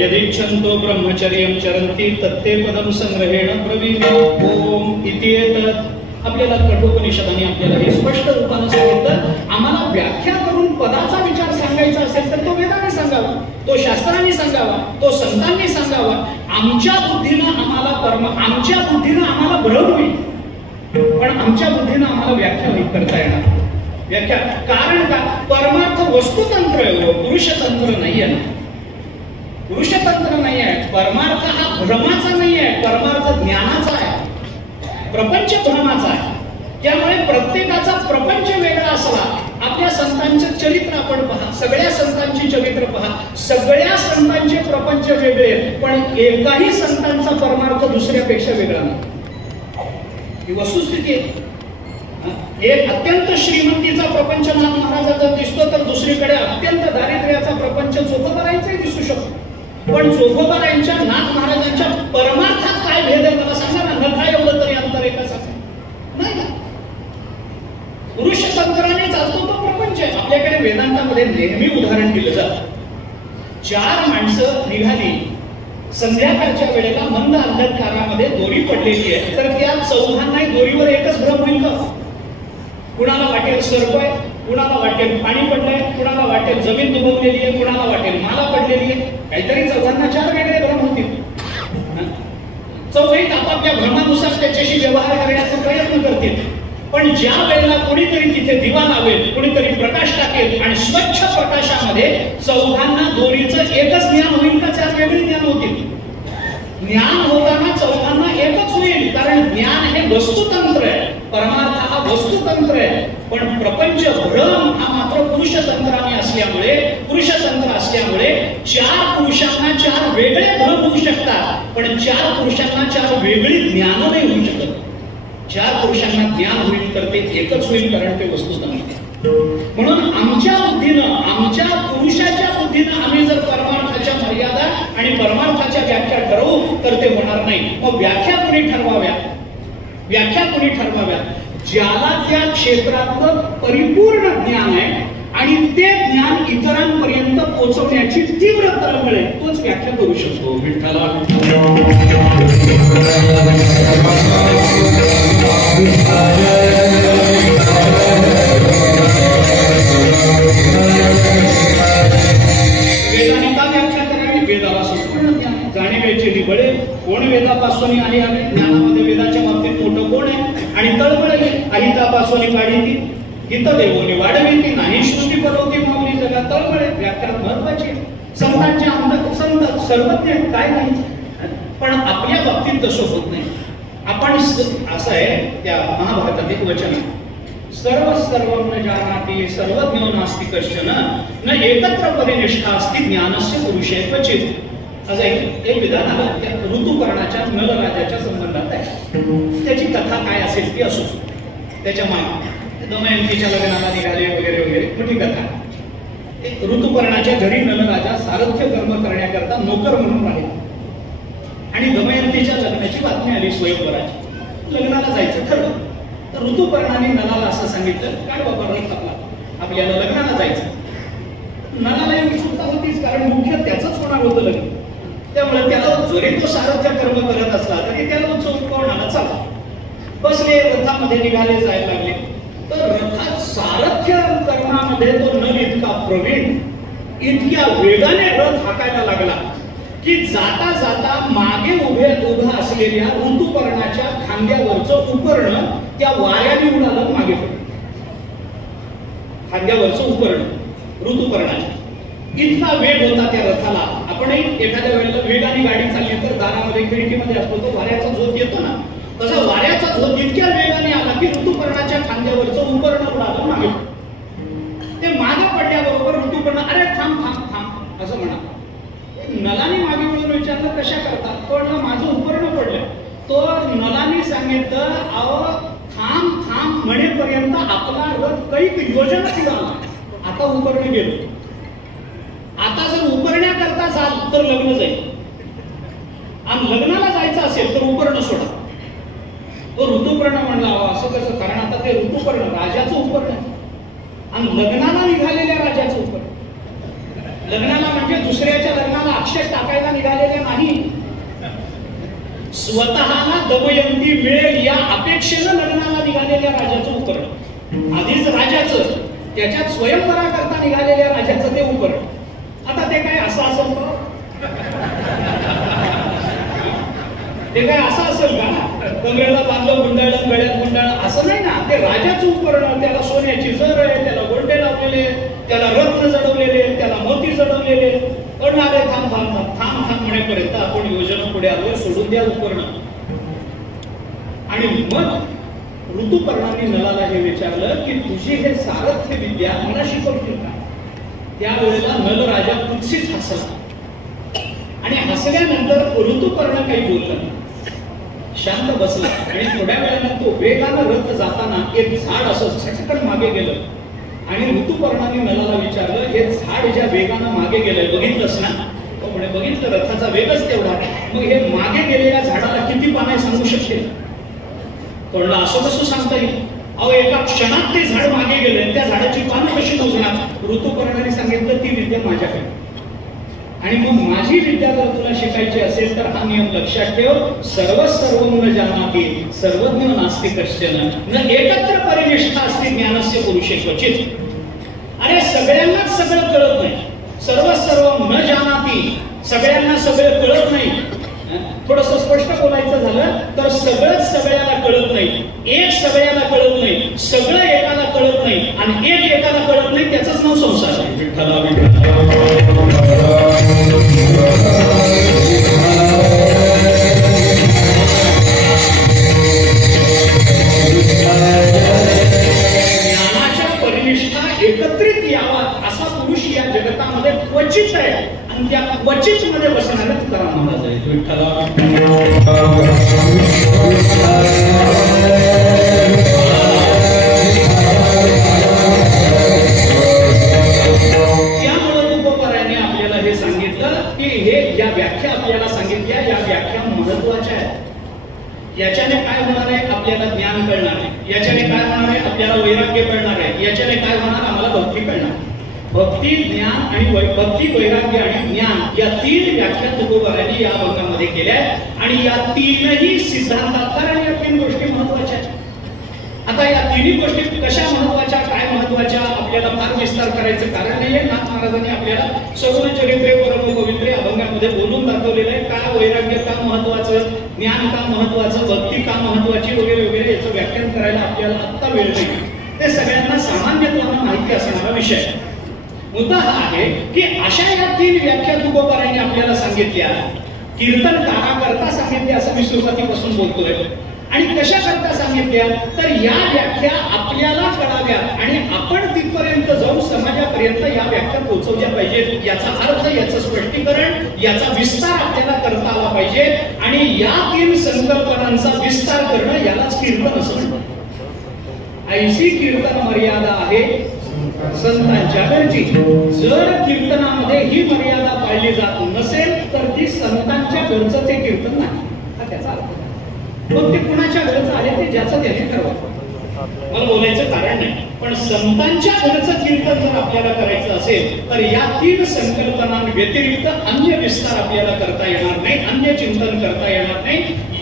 यदिच्छन्तो ब्रह्मचर्यं चरन्ति तत्ते पदम संग्रहेण ब्रवीमि. ओम इति एतत्. आपल्याला कठोपनिषदाने आपल्याला हे स्पष्ट रूपाने सांगितलं. आम्हाला व्याख्या करून पदाचा विचार सांगायचा असेल तर तो वेदाने सांगावा, तो शास्त्रांनी सांगावा, तो संतांनी सांगावा. आमच्या बुद्धीनं आमच्या बुद्धीनं आम्हाला भ्रम होईल, पण आमच्या बुद्धीनं आम्हाला व्याख्या करता येणार. व्याख्या कारण का? परमार्थ वस्तुतंत्र आहे, पुरुषतंत्र नाही आहे. पुरुषतंत्र नाही आहे. परमार्थ हा भ्रमाचा नाही आहे, परमार्थ ज्ञानाचा आहे, प्रपंच भ्रमाचा आहे. त्यामुळे प्रत्येकाचा प्रपंच वेगळा असला. आपल्या संतांचं चरित्र आपण पहा, सगळ्या संतांची चरित्र पहा, सगळ्या संतांचे प्रपंच वेगळे, पण एकाही संतांचा परमार्थ दुसऱ्यापेक्षा वेगळा नाही. ही वस्तुस्थिती आहे. एक अत्यंत श्रीमंतीचा प्रपंच नाथ महाराजांचा दिसतो, तर दुसरीकडे अत्यंत दारिद्र्याचा प्रपंच चोखोबारायांचाही दिसू शकतो. पण चोखोबारायांच्या नाथ महाराजांच्या परमार्थात काय भेद आहे मला सांगा ना. नका एवढं तरी अंतर आहे का नाही ना. पुरुष तंत्राने चालतो तो प्रपंच आहे. आपल्याकडे वेदांतामध्ये नेहमी उदाहरण दिलं जातं. 4 माणसं निघाली संध्याकाळच्या वेळेला मंद अंधकारामध्ये दोरी पडलेली आहे, तर त्या चौघांनाही दोरीवर एकच भ्रम होईल का? कुणाला वाटेल सर्प आहे, कुणाला वाटेल पाणी पडलंय, कुणाला वाटेल जमीन दुबवलेली आहे, कुणाला वाटेल माला पडलेली आहे. काहीतरी चौघांना 4 वेगळे भ्रम होतील. चौघही आपापल्या भ्रमानुसार त्याच्याशी व्यवहार करण्याचा प्रयत्न करतील. पण ज्या वेळेला कोणीतरी तिथे दिवा लावेल, कोणीतरी प्रकाश टाकेल आणि स्वच्छ प्रकाशामध्ये चौघांना दोरीचं एकच ज्ञान होईल का 4 वेगळी ज्ञान होतील? ज्ञान होताना चौघांना एकच होईल, कारण ज्ञान हे वस्तुतंत्र आहे, परमार्थ हा वस्तुतंत्र आहे. पण प्रपंच भ्रम हा मात्र पुरुषतंत्राने असल्यामुळे, पुरुषतंत्र असल्यामुळे 4 पुरुषांना 4 वेगळे भ्रम होऊ शकतात, पण 4 पुरुषांना 4 वेगळी ज्ञान नाही होऊ शकत. 4 पुरुषांना ज्ञान होईल तर ते एकच होईल, कारण ते वस्तुतंत्र. म्हणून आमच्या बुद्धीनं, आमच्या पुरुषाच्या बुद्धीनं आम्ही जर परमार्थाच्या मर्यादा आणि परमार्थाच्या व्याख्या ठरवू तर ते होणार नाही. मग व्याख्या कोणी ठरवाव्या? व्याख्या कोणी ठरवाव्या? ज्याला त्या क्षेत्रातलं परिपूर्ण ज्ञान आहे आणि ते ज्ञान इतरांपर्यंत पोहोचवण्याची तीव्र तळमळ आहे, तोच व्याख्या करू शकतो. विठ्ठला वेदाने का व्याख्या करावी? वेदाला संपूर्ण ज्ञान जाणीवेचे निबळे. कोण वेदापासून आहे? ज्ञानामध्ये वेदाच्या बाबतीत मोठं कोण आहे? आणि तळमळ अहितापासून काढी ती हित देवोनी वाढवी ती नाही श्रुती परवती माऊली जगा. तळमळ व्याख्या महत्वाची. संतांच्या अंत संत सर्वज्ञ काय नाही, पण आपल्या बाबतीत तसं होत नाही. आपण असं आहे त्या महाभारतात एक वचन आहे, सर्व सर्वं न जानाति सर्वज्ञो नास्ति कश्चन न एकत्र परिनिष्ठा अस्ति ज्ञानस्य पुरुषे क्वचित. असं एक विधान आलं त्या ऋतुपर्णाच्या नलराजाच्या संबंधात आहे. त्याची कथा काय असेल ती असो. त्याच्या मागे दमयंतीच्या लग्नाला निघाले वगैरे वगैरे मोठी कथा. एक ऋतुपर्णाच्या घरी नलराजा सारथ्य कर्म करण्याकरता नोकर म्हणून राहिले आणि दमयंतीच्या लग्नाची बातमी आली स्वयंवराची. लग्नाला जायचं ठरलं तर ऋतुपर्णाने नलाला असं सांगितलं, काय बाबा रथ आपल्याला लग्नाला जायचं. नलाला उत्सुकता होतीच, कारण मुख्य त्याचंच होणार होतं लग्न. त्यामुळे त्याला जरी तो सारथ्य कर्म करत असला तरी त्याला उत्सुक होणार. चला बसले, रथामध्ये निघाले, जायला लागले. तर रथात सारथ्य कर्मामध्ये तो नल इतका प्रवीण, इतक्या वेगाने रथ हाकायला लागला की जाता जाता मागे उभा असलेल्या ऋतुपर्णाच्या खांद्यावरचं उपर्ण त्या वाऱ्याने उडालं, मागे पडलं. खांद्यावरचं उपर्ण ऋतुपर्णाच्या. इतका वेग होता त्या रथाला. आपणही एखाद्या वेळेला वेगाने गाडी चालली तर दारामध्ये खिडकीमध्ये असतो तो वाऱ्याचा झोत येतो ना, तसा वाऱ्याचा झोत इतक्या वेगाने आला की ऋतुपर्णाच्या खांद्यावरचं उपर्ण उडालं, मागे पडलं. ते मागे पडल्याबरोबर ऋतुपर्ण अरे थांब थांब थांब असं म्हणा. नलाने मागे वळून विचारलं कशा करता? तो माझं उपर्ण पडलं. तो नलाने सांगितलं, अहो थांब थांब म्हणेपर्यंत आपला रथ कैक योजना निघाला. आता उपर्ण गेलो. आता जर उपरण्याकरता जाल तर लग्न जाईल आणि लग्नाला जायचं असेल तर उपर्ण सोडा. तो ऋतुपर्ण म्हणला, असं कसं? कारण आता ते ऋतुपर्ण राजाचं उपर्ण आणि लग्नाला निघालेल्या राजाचं उपर्ण. लग्नाला म्हणजे दुसऱ्याच्या लग्नाला अक्षय टाकायला निघालेल्या नाही, स्वतःला दमयंती मिळेल या अपेक्षेनं लग्नाला निघालेल्या राजाचं उपर्ण. आधीच राजाचं, त्याच्यात स्वयंवरा करता निघालेल्या राजाचं ते उपर्ण. आता ते काय असं असेल का? ते काय असं असेल का? कमरेला बांधलं, गुंडाळलं, गळ्यात गुंडाळलं असं नाही ना. ते राजाचं उपर्ण, त्याला सोन्याची जर आहे, त्याला गोंडे लावलेले, त्याला रत्न जडवलेले, त्याला मोती जडवलेले. पण थांब थांब थांब थांब थांब म्हणेपर्यंत पर्यंत आपण योजना पुढे आलोय, सोडून द्या उपकरण. आणि मग ऋतुपर्णाने नलाला हे विचारलं की तुझी हे सारथ्य विद्या मला शिकवतील का? त्यावेळेला नल राजा कुत्सित हसला आणि हसल्यानंतर ऋतुपर्ण काही बोलला, शांत बसला. आणि थोड्या वेळानं तो वेगानं रथ जाताना एक झाड असं झटकन मागे गेलं. आणि ऋतुपर्णाने नलाला विचारलं, हे झाड ज्या वेगानं मागे गेलंय बघितलंस ना? तो म्हणे बघितलं, रथाचा वेगच तेवढा. मग हे मागे गेलेल्या झाडाला किती पाने सांगू शकेल? तो म्हणला असं कसं सांगता येईल? अहो एका क्षणात ते झाड मागे गेले, त्या झाडाची पानं कशी मोजणार? ऋतुपर्णाने सांगितलं ती विद्या माझ्याकडे. आणि मग माझी विद्या जर तुला शिकायची असेल तर हा नियम लक्षात ठेव, सर्वं न जानाति सर्वज्ञ नास्ति कश्चन न एकत्र परिनिष्ठा अस्ति ज्ञानस्य पुरुषे क्वचित. अरे सगळ्यांनाच सगळं कळत नाही, सर्वं न जानाति सगळ्यांना सगळं कळत नाही. थोडंसं स्पष्ट बोलायचं झालं तर सगळंच सगळ्याला कळत नाही, एक सगळ्याला कळत नाही, सगळं एकाला कळत नाही, आणि एक एकाला कळत नाही त्याचंच नाव संसार आहे. विठ्ठला ज्ञानाच्या परिनिष्ठा एकत्रित यावा असा पुरुष या जगतामध्ये क्वचित आहे, आणि त्या क्वचित मध्ये बसणारे तुकाराम महाराज आहेत. विठ्ठला याच्याने काय होणार आहे? आपल्याला ज्ञान कळणार आहे. याच्याने काय होणार आहे? आपल्याला वैराग्य कळणार आहे. याच्याने काय होणार? आम्हाला भक्ती कळणार. भक्ती, ज्ञान आणि भक्ती, वैराग्य आणि ज्ञान या तीन व्याख्या तुकोबारांनी या अभंगामध्ये केल्या आहेत. आणि या तीनही सिद्धांतात कारण या तीन गोष्टी महत्वाच्या आहेत. आता या तिन्ही गोष्टी कशा महत्वाच्या, काय महत्वाच्या, आपल्याला फार विस्तार करायचं कारण नाहीये. नाथ महाराजांनी आपल्याला सगुण चरित्रे परम पवित्रे अभंगामध्ये बोलून दाखवलेलं आहे. का वैराग्य का महत्वाचं, ज्ञान का महत्वाचं, भक्ती का महत्वाची वगैरे वगैरे याचं व्याख्यान करायला आपल्याला आत्ता वेळ नाही. ते सगळ्यांना सामान्यत्वानं माहिती असणारा विषय. मुद्दा हा आहे की अशा या तीन व्याख्या तुकोबारांनी आपल्याला सांगितल्या. कीर्तन कारा करता सांगितले असं मी सुरुवातीपासून बोलतोय. आणि कशा करता सांगितल्या तर या व्याख्या आपल्याला कळाव्यात आणि आपण तिथपर्यंत जाऊन समाजापर्यंत या व्याख्या पोहोचवल्या पाहिजेत. याचा अर्थ, याचं स्पष्टीकरण, याचा विस्तार आपल्याला करता आला पाहिजे. आणि या तीन संकल्पनांचा विस्तार करणं यालाच कीर्तन असं म्हणतात. ऐशी कीर्तन मर्यादा आहे संतांच्या गरजी. जर कीर्तनामध्ये ही मर्यादा पाळली जात नसेल तर ती संतांच्या घरचं ते कीर्तन नाही, हा त्याचा अर्थ. मग ते कुणाच्या घरचं आहे ते ज्याचं त्याने ठरवावं. मला बोलायचं कारण नाही, पण संतांच्या घरचं कीर्तन जर आपल्याला करायचं असेल तर या तीन संकल्पनांव्यतिरिक्त अन्य विस्तार आपल्याला करता येणार नाही, अन्य चिंतन करता येणार नाही.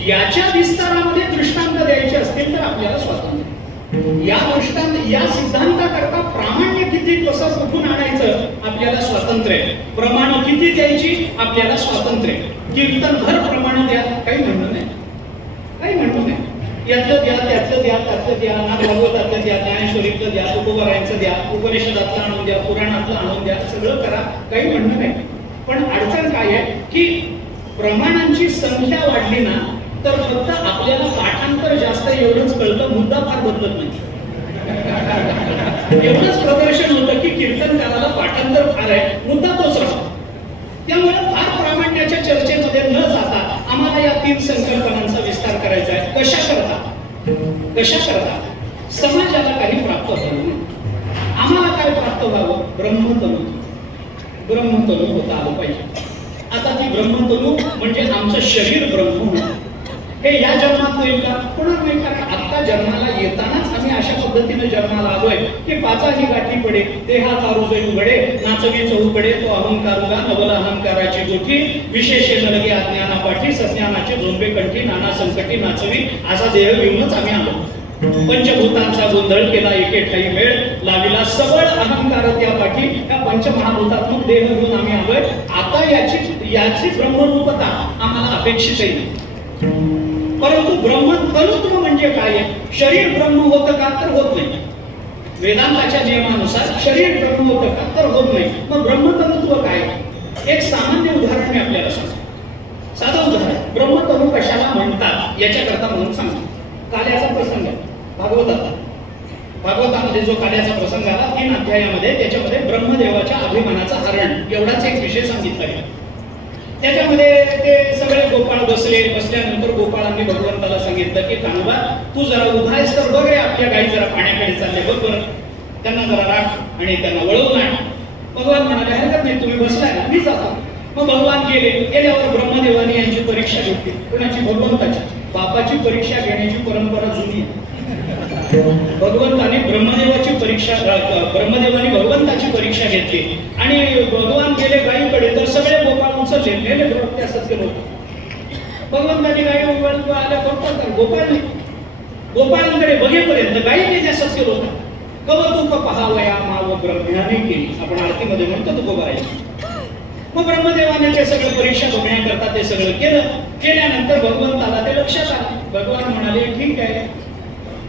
याच्या विस्तारामध्ये दृष्टांत द्यायचे असतील तर आपल्याला स्वातंत्र्य. या सिद्धांताकरता प्रामाण्य किती कसं कुठून आणायचं आपल्याला स्वातंत्र्य. प्रमाण किती द्यायची आपल्याला स्वातंत्र्य. कीर्तनभर प्रमाण द्या काही म्हणणं नाही, काही म्हणणं नाही. यातलं द्या, त्यातलं द्या, त्यातलं द्या, नाथ भागवतातलं द्या, ज्ञानेश्वरीतलं द्या, तुकोबारायांचं द्या, उपनिषदातलं आणून द्या, पुराणातलं आणून द्या, सगळं करा, काही म्हणणं नाही. पण अडचण काय आहे की प्रमाणांची संख्या वाढली ना तर फक्त आपल्याला पाठांतर जास्त एवढंच कळतं, मुद्दा फार बदलत नाही. एवढंच प्रदर्शन होतं की कीर्तनकाराला पाठांतर फार आहे, मुद्दा तोच राहतो. त्यामुळे फार प्रामाण्याच्या चर्चेमध्ये न जाता आम्हाला या तीन संकल्पनांचा विस्तार करायचा आहे. कशा करता समाजाला काही प्राप्त व्हावं. आम्हाला काय प्राप्त व्हावं? ब्रह्मतनु होता आलं पाहिजे. आता ती ब्रह्मतनु म्हणजे आमचं शरीर ब्रह्म हे या जन्मात होईल का? होणार नाही. कारण आता जन्माला येतानाच आम्ही अशा पद्धतीने जन्माला आलोय की पाचाही गाठी पडे, देहा कारुजे उघडे, नाचवी चौकडे, तो अहंकारुगा नवल अहंकाराची गोठी, विशेषे नलगे अज्ञाना पाठी, सज्ञानाचे झोंबे कंठी, नाना संकटी नाचवी, असा देह घेऊनच आम्ही आलो. पंचभूतांचा गोंधळ केला एके ठाई वेळ, लाविला सबळ अहंकार त्या पाठी. या पंचमहाभूतात्मक देह घेऊन आम्ही आलोय. आता याची ब्रह्मरूपता आम्हाला अपेक्षित आहे. परंतु ब्रह्मतनुत्व म्हणजे काय? शरीर ब्रह्म होतं का? तर होत नाही. वेदांताच्या नियमानुसार शरीर ब्रह्म होतं का? तर होत नाही. मग ब्रह्मतनुत्व काय? एक सामान्य उदाहरण मी आपल्याला सांगतो. साधं उदाहरण, ब्रह्मतनु कशाला म्हणतात याच्याकरता म्हणून सांगतो. काल्याचा प्रसंग आहे भागवतामध्ये जो काल्याचा प्रसंग आला 3 अध्यायामध्ये, त्याच्यामध्ये ब्रह्मदेवाच्या अभिमानाचा हरण एवढाच एक विषय सांगितला गेला. त्याच्यामध्ये ते सगळे गोपाळ बसल्यानंतर गोपाळांनी भगवंताला सांगितलं की कान्होबा तू जरा उभा आहेस तर बघ रे, आपल्या गाई जरा पाण्याकडे चालले बघ बरं, त्यांना जरा राख आणि त्यांना वळवून आण. भगवान म्हणाले हरकत नाही, तुम्ही बसलाय ना, मी जातो. मग भगवान गेल्यावर ब्रह्मदेवाने यांची परीक्षा घेतली. कोणाची? भगवंताची. बापाची परीक्षा घेण्याची परंपरा जुनी आहे. भगवंताने ब्रह्मदेवाने भगवंताची परीक्षा घेतली आणि भगवान गेले गायीकडे तर सगळे गोपाळ उचलले त्या सत्य होतं. भगवंताने गायी आल्या बघतात गोपाळ नाही. गोपाळांकडे बघेपर्यंत गायी त्याच्या सत्य होता. कवतुक पहावया माव ब्रह्म्याने केली, आपण आरतीमध्ये म्हणतो तुकोबारायची. मग ब्रह्मदेवाने ते सगळं परीक्षा बघण्याकरता ते सगळं केल्यानंतर भगवंताला ते लक्षात आलं. भगवान म्हणाले ठीक आहे,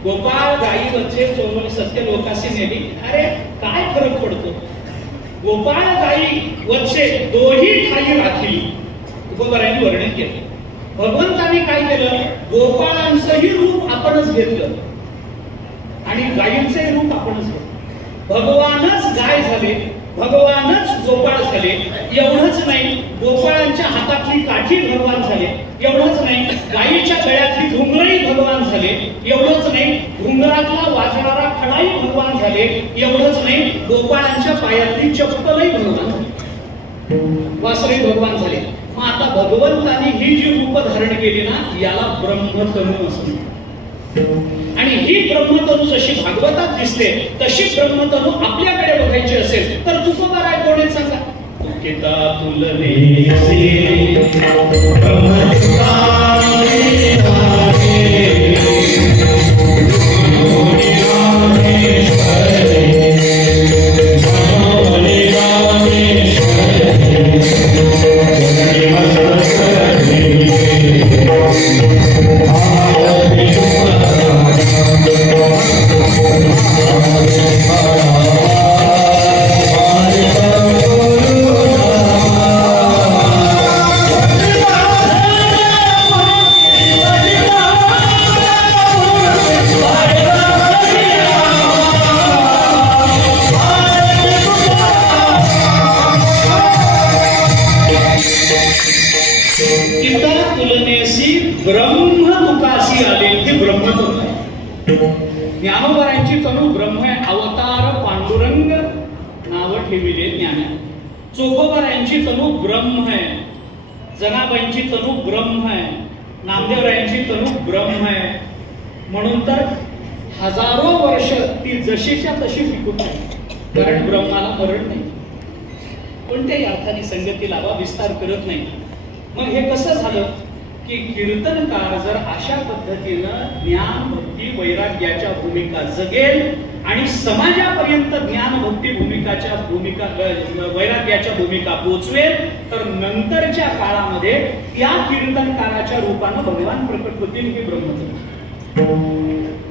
गोपाळ गायी वच्चे चोरून सत्य लोकाशी नेली. अरे काय फरक पडतो, गोपाळ गायी वच्चे दोही ठाई राखली. तुकोबारायांनी वर्णन केलं. भगवंताने काय केलं, गोपाळांचंही रूप आपणच घेतलं आणि गायींचंही रूप आपणच घेतलं. भगवानच गाय झाले, भगवानच गोपाळ झाले. एवढंच नाही, गोपाळांच्या हातातली काठी भगवान झाले. एवढंच नाही, गायीच्या गळ्यातली घुंगरही भगवान झाले. एवढंच नाही, घुंगरातला वाजणारा खडाही भगवान झाले. एवढंच नाही, गोपाळांच्या पायातली चप्पलही भगवान झाली, वासरही भगवान झाले. मग आता भगवंतानी ही जी रूप धारण केली ना, याला ब्रह्मतनु असं म्हणतात. आणि ही ब्रह्मतनु जशी भागवतात दिसते तशी ब्रह्मतनु आपल्याकडे बघायची असेल तर तुकोबाराय कोण आहेत सांगा. तुकिता तुलने ब्रह्म तुकासी आले. हे ब्रह्मतनु आहे. ज्ञानोबारांची तनु ब्रह्म आहे. अवतार पांडुरंग नाव ठेविले ज्ञान. चोखोबारांची तनु ब्रह्म आहे. जनाबाईंची तनु ब्रह्म आहे. नामदेवरायांची तनु ब्रह्म आहे. म्हणून तर हजारो वर्ष ती जशीच्या तशी टिकून आहे, कारण ब्रह्माला मरण नाही, कोणत्याही अर्थाने संगती लावा विस्तार करत नाही. मग हे कसं झालं की कीर्तनकार जर अशा पद्धतीनं ज्ञान भक्ती वैराग्याच्या भूमिका जगेल आणि समाजापर्यंत ज्ञान भक्ती वैराग्याच्या भूमिका पोचवेल तर नंतरच्या काळामध्ये त्या कीर्तनकाराच्या रूपानं भगवान प्रकट होतील. ही ब्रह्मतनु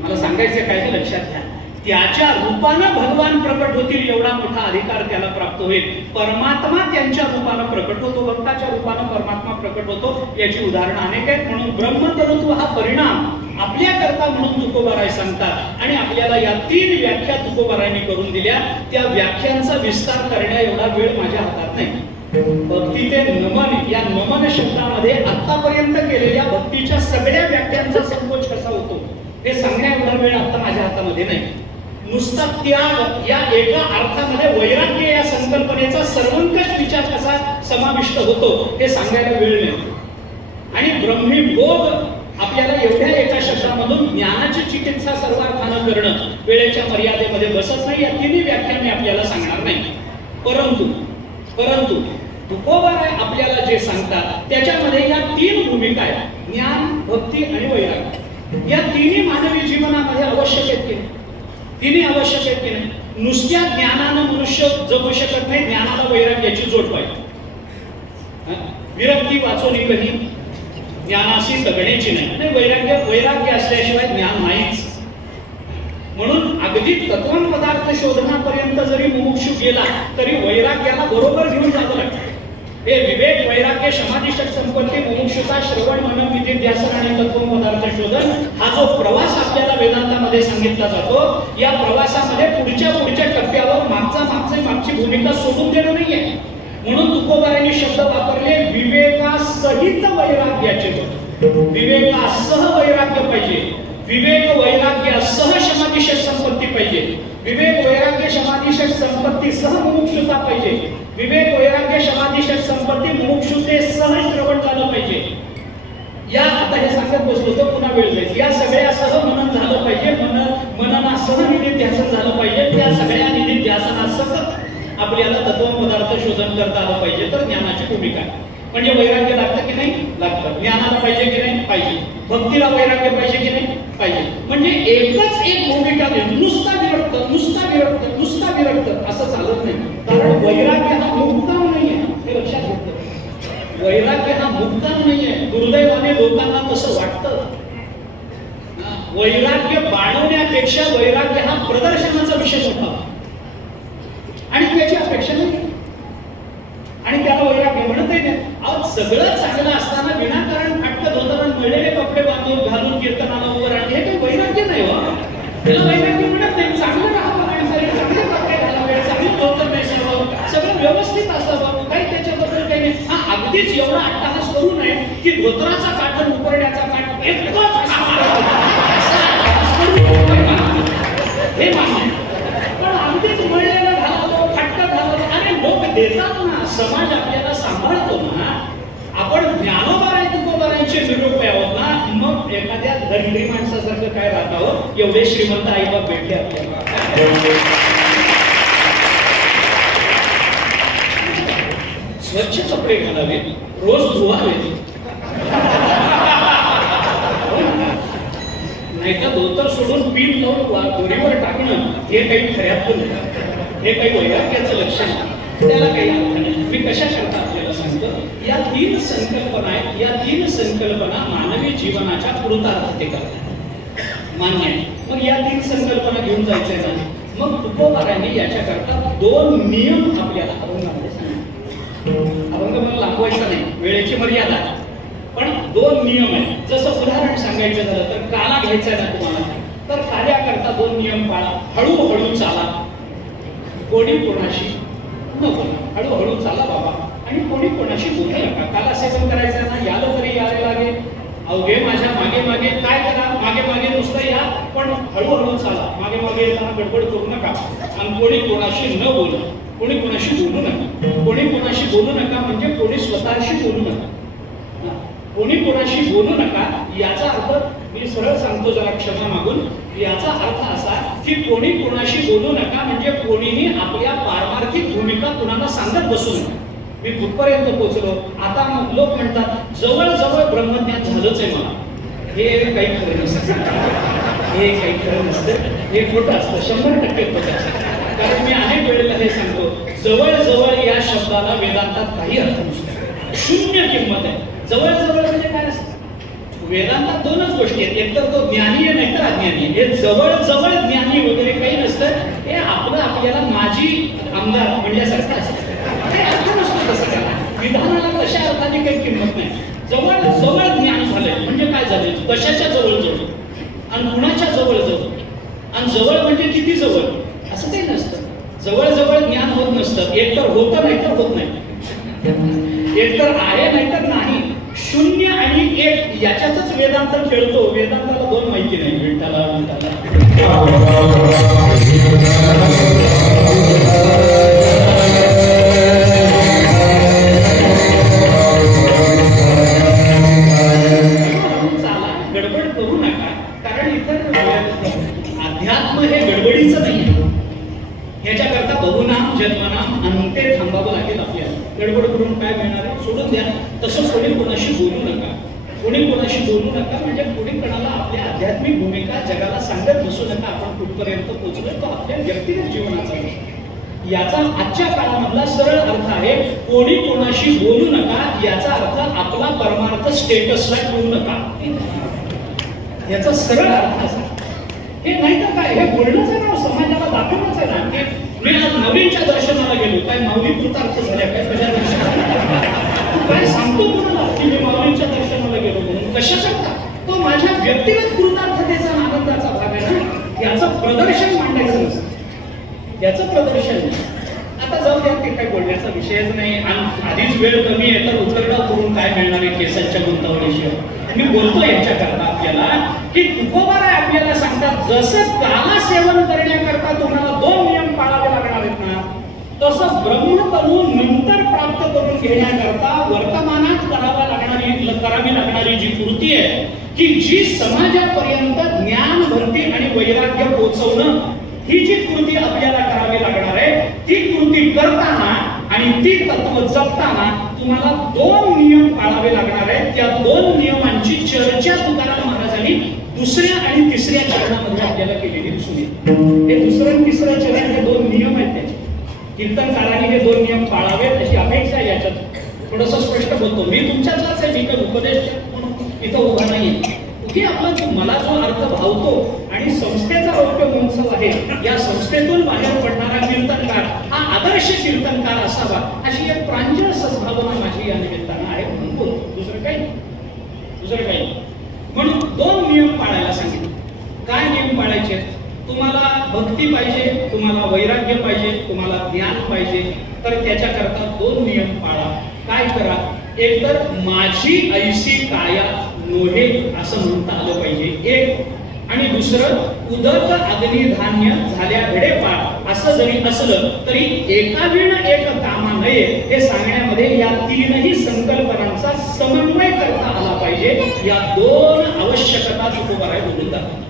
मला सांगायचं काय ते लक्षात घ्या. त्याच्या रूपानं भगवान प्रकट होतील एवढा मोठा अधिकार त्याला प्राप्त होईल. परमात्मा त्यांच्या रूपानं प्रकट होतो, भक्ताच्या रूपानं परमात्मा प्रकट होतो. याची उदाहरणं अनेक आहेत. म्हणून ब्रह्मतनुत्व हा परिणाम आपल्याकरता म्हणून तुकोबाराय सांगतात आणि आपल्याला या 3 व्याख्या तुकोबारायांनी करून दिल्या. त्या व्याख्यांचा विस्तार करण्या एवढा वेळ माझ्या हातात नाही. भक्ती ते नमन या नमन शब्दामध्ये आतापर्यंत केलेल्या भक्तीच्या सगळ्या व्याख्यांचा संकोच कसा होतो हे सांगण्या एवढा वेळ आता माझ्या हातामध्ये नाही. नुसता त्याग या एका अर्थामध्ये वैराग्य या संकल्पनेचा सर्वंकष विचार कसा समाविष्ट होतो हे सांगायला वेळ नाही. आणि ब्रह्मी भोग आपल्याला एवढ्या एका शब्दामधून ज्ञानाची चिकित्सा सर्वार्थानं करणं वेळेच्या मर्यादेमध्ये बसत नाही. या 3 व्याख्या मी आपल्याला सांगणार नाही. परंतु तुकोबाराय आपल्याला जे सांगतात त्याच्यामध्ये या 3 भूमिका आहेत, ज्ञान भक्ती आणि वैराग्य. या 3 मानवी जीवनामध्ये आवश्यक आहेत की नाही? 3 आवश्यक आहेत की नाही? नुसत्या ज्ञानानं मनुष्य जगू शकत नाही, ज्ञानाला वैराग्याची जोड पाहिजे. विरक्ती वाचून कधी ज्ञानाशी जगण्याची नाही. वैराग्य असल्याशिवाय ज्ञान नाहीच. म्हणून अगदी तत्वं पदार्थ शोधनापर्यंत जरी मुमुक्षु गेला तरी वैराग्याला बरोबर घेऊन जावं लागतं. हे विवेक वैराग्य समाधिष्ट संपत्ती मुमुक्षु चर्चा, श्रवण, मनन, निधिध्यासन आणि तत्व पदार्थ शोधन हा जो प्रवास आपल्याला वेदांतामध्ये सांगितला जातो, या प्रवासामध्ये पुढच्या टप्प्यावर मागची भूमिका सोडून देणं नाहीये. म्हणून तुकोबारांनी शब्द वापरले विवेकासहित वैराग्याचे. विवेकासह वैराग्य पाहिजे, विवेक वैराग्यासह समाधिशक संपत्ती पाहिजे, विवेक वैराग्य समाधिशक संपत्ती सह मुमुक्षुता पाहिजे, विवेक वैराग्य समाधिशक संपत्ती मुमुक्षुतेसह श्रवण झालं पाहिजे. या आता हे सांगत बसलो तर पुन्हा वेळ जाईल. या सगळ्यासह मनन झालं पाहिजे, मननासह निधिध्यासन झालं पाहिजे. त्या सगळ्या निधिध्यासनासह आपल्याला तत्व पदार्थ शोधन करता आलं पाहिजे. तर ज्ञानाची भूमिका म्हणजे वैराग्य लागतं की नाही, लागतं. ज्ञानाला पाहिजे की नाही, पाहिजे. भक्तीला वैराग्य पाहिजे की नाही, पाहिजे. म्हणजे एकच एक भूमिका नाही, नुसता विरक्त असं चालत नाही. कारण वैराग्य हा मुक्काम नाहीये, हे लक्षात घेतलं. वैराग्य हा मुक्काम नाहीये. दुर्दैवाने लोकांना तसं वाटतं. वैराग्य बाळवण्यापेक्षा वैराग्य हा प्रदर्शनाचा विषय होता आणि त्याची अपेक्षा नाही आणि त्याला वैराग्य म्हणतही नाही. सगळं चांगलं असताना विनाकारण फाटकं धोतरण मळलेले कपडे घालून कीर्तनाला उभं राहणं हे काही वैराग्य नाही. त्याला वैराग्य म्हणत नाही. चांगलं राहावं, चांगले कपडे घालावे, चांगलं धोतर नेसावं, सगळं व्यवस्थित असावं, काही त्याच्याबद्दल काही नाही. हा अगदीच एवढा अट्टहास करू नये की धोतराचा काठ उपरण्याचा काठ हे मान्य. पण अगदीच मळलेलं घालावं, फाटकं घालावं आणि लोक देतात ना, समाज आपल्याला सांभाळतो ना. आपण ज्ञानोबाराय तुकोबारायांचे निरोप आहोत ना, मग एखाद्या धनगरी माणसासारखं काय राहतावं. एवढे श्रीमंत आईबाप भेटले आपल्याला. स्वच्छ कपडे घालावे, रोज धुवावे, नाही तर धोतर सोडून पीठ लावून दोरीवर टाकणं हे काही खऱ्यातलं नाही. हे काही वैराग्याचं लक्षण त्याला काही अर्थ नाही. मी कशा करता आपल्याला सांगतो. या तीन संकल्पना आहेत. या तीन संकल्पना मानवी जीवनाच्या कृतार्थतेचा मान्य आहे. मग या तीन संकल्पना घेऊन जायचंय ना, मग तुकोबारांनी याच्याकरता दोन नियम आपल्याला अभंगामध्ये सांगितले. अभंग मला लांबवायचा नाही, वेळेची मर्यादा, पण दोन नियम आहेत. जसं उदाहरण सांगायचं झालं तर काला घ्यायचा ना तुम्हाला, तर काल्याकरता दोन नियम पाळा. हळूहळू चाला, कोणी कोणाशी न बोला. हळूहळू चाला बाबा आणि कोणी कोणाशी बोलू नका. काला सेवन करायचं ना, याला तरी यावे लागेल. अवघे माझ्या मागे मागे काय करा, मागे मागे नुसतं या, पण हळूहळू चाला. मागे मागे येताना गडबड करू नका. आणि कोणी कोणाशी न बोला, कोणी कोणाशी बोलू नका. कोणी कोणाशी बोलू नका म्हणजे कोणी स्वतःशी बोलू नका. कोणी कोणाशी बोलू नका याचा अर्थ मी सरळ सांगतो, जरा क्षमा मागून. याचा अर्थ असा की कोणी कोणाशी बोलू नका म्हणजे कोणीही आपल्या पारमार्थिक भूमिका कुणाला सांगत बसू नका. मी कुठपर्यंत पोहोचलो. आता मग लोक म्हणतात जवळ ब्रह्मज्ञान झालंच आहे मला. हे काही खरं नसतं, हे काही खरं नसतं, हे खोटं असतं, 100% खोटं असतं. कारण मी अनेक वेळेला हे सांगतो, जवळ या शब्दाला वेदांतात काही अर्थ नसतो, शून्य किंमत आहे. जवळ म्हणजे काय असतं. वेदांतात दोनच गोष्टी आहेत, एकतर तो ज्ञानी आहे नाहीतर अज्ञानी आहे. हे जवळ ज्ञानी वगैरे काही नसतं. हे आपल्याला माझी आमदार म्हणल्यासारखं असतं. हे अर्थ नसतो तसं त्याला. विधानाला तशा अर्थाने काही किंमत नाही. जवळ ज्ञान झालंय म्हणजे काय झालंय, कशाच्या जवळ आणि कुणाच्या जवळ आणि जवळ म्हणजे किती जवळ असं काही नसतं. जवळ ज्ञान होत नसतं. एकतर होतं नाहीतर होत नाही, एकतर आहे नाहीतर नाही. शून्य आणि एक याच्यातच वेदांत खेळतो. वेदांताला दोन माहिती नाही. विठ्ठला चाला, गडबड करू नका. कारण इथं अध्यात्म हे गडबडीचं नाही. ह्याच्याकरता बहुनाम जन्मनाम अंते थांबावं लागेल आपल्याला. गडबड करून काय मिळणार आहे, सोडून द्या. तसं कोणी कोणाशी बोलू नका. कोणी कोणाशी बोलू नका म्हणजे कोणी कोणाला आपल्या आध्यात्मिक भूमिका जगाला सांगत बसू नका. आपण कुठपर्यंत पोहोचलोय तो आपल्या व्यक्तिगत जीवनाचा आहे. याचा आजच्या काळामधला सरळ अर्थ आहे कोणी कोणाशी बोलू नका. याचा अर्थ आपला परमार्थ स्टेटसला ठेवू नका. याचा सरळ अर्थ असा. हे नाही तर काय, हे बोलणंच नाव समाजाला दाखवणंच आहे ना. मी आज माऊलींच्या दर्शनाला गेलो, काय माऊली कृतार्थ झाल्या काय, तुझ्या दर्शनाला काय सांगतो कोणाला की मी माऊलींच्या दर्शनाला व्यक्तिगत कृतार्थतेचा आनंदाचा भाग आहे ना, याचं प्रदर्शन मांडायचं नसतं, याचं प्रदर्शन. आता जाऊ द्या, ते काय बोलण्याचा विषयच नाही. आणि आधीच वेळ कमी आहे, तर उतरडाव करून काय मिळणार आहे केसांच्या गुंतावणीशिवाय. मी बोलतो याच्याकरता आपल्याला की तुकोबाराय आपल्याला सांगतात, जसं काला सेवन करण्याकरता तुम्हाला 2 नियम पाळावे लागणार आहेत ना, तसं ब्रह्मतनु नंतर प्राप्त करून घेण्याकरता वर्तमानात करावी लागणारी जी कृती आहे, की जी समाजापर्यंत ज्ञान, भक्ती आणि वैराग्य पोहोचवणं, ही जी कृती आपल्याला करावी लागणार आहे, ती कृती करताना आणि ती तत्व जपताना तुम्हाला 2 नियम पाळावे लागणार आहेत. त्या 2 नियमांची चर्चा तुकाराम महाराजांनी दुसऱ्या आणि तिसऱ्या चरणामध्ये आपल्याला केलेली दिसून येते. हे दुसरं आणि तिसरं चरण, हे 2 नियम आहेत त्याचे. कीर्तनकारांनी हे 2 नियम पाळावेत अशी अपेक्षा आहे. याच्यात थोडस स्पष्ट बोलतो. मी तुमच्याच आहे, मी काही उपदेश म्हणून इथं उभा नाहीये. की आपला मला जो अर्थ भावतो आणि संस्थेचा रौप्य महोत्सव आहे, या संस्थेतून बाहेर पडणारा कीर्तनकार हा आदर्श कीर्तनकार असावा, अशी एक प्रांजळ सद्भावना माझी या निमित्तानं आहे. म्हणून बोलतो, दुसरं काही. म्हणून 2 नियम पाळायला सांगितले. काय नियम पाळायचे? तुम्हाला भक्ती पाहिजे, तुम्हाला वैराग्य पाहिजे, तुम्हाला ज्ञान पाहिजे, तर त्याच्याकरता 2 नियम पाळा. काय करा? एक तर माझी ऐशी काया नोहे असं म्हणता आलं पाहिजे, एक. आणि दुसरं उदक अग्नी धान्य झाल्या घडेपाठ असं जरी असलं तरी एकाविण एक कामा नये हे सांगण्यामध्ये या 3ही संकल्पनांचा समन्वय करता आला पाहिजे. या 2 आवश्यकता तुकोबाराय बोलून दाखवतात.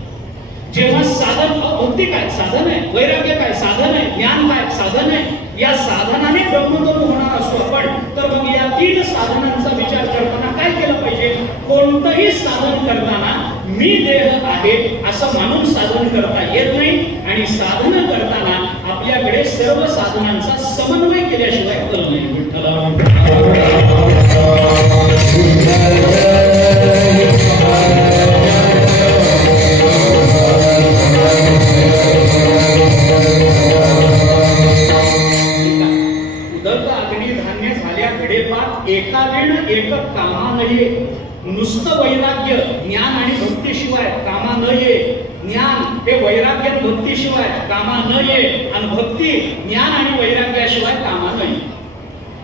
जेव्हा साधन, भक्ती काय साधन आहे, वैराग्य काय साधन आहे, ज्ञान काय साधन आहे, या साधनाने ब्रह्मतनु होणार असतो आपण, तर मग या 3 साधनांचा विचार करताना काय केलं पाहिजे? कोणतंही साधन करताना मी देह आहे असं मानून साधन करता येत नाही, आणि साधन करताना आपल्याकडे सर्व साधनांचा समन्वय केल्याशिवाय करू नये. एकावेळ एक कामा नये. नुसतं वैराग्य, ज्ञान आणि भक्तीशिवाय कामा नये. ज्ञान हे वैराग्य भक्तीशिवाय कामा नये, आणि भक्ती ज्ञान आणि वैराग्याशिवाय कामा नये.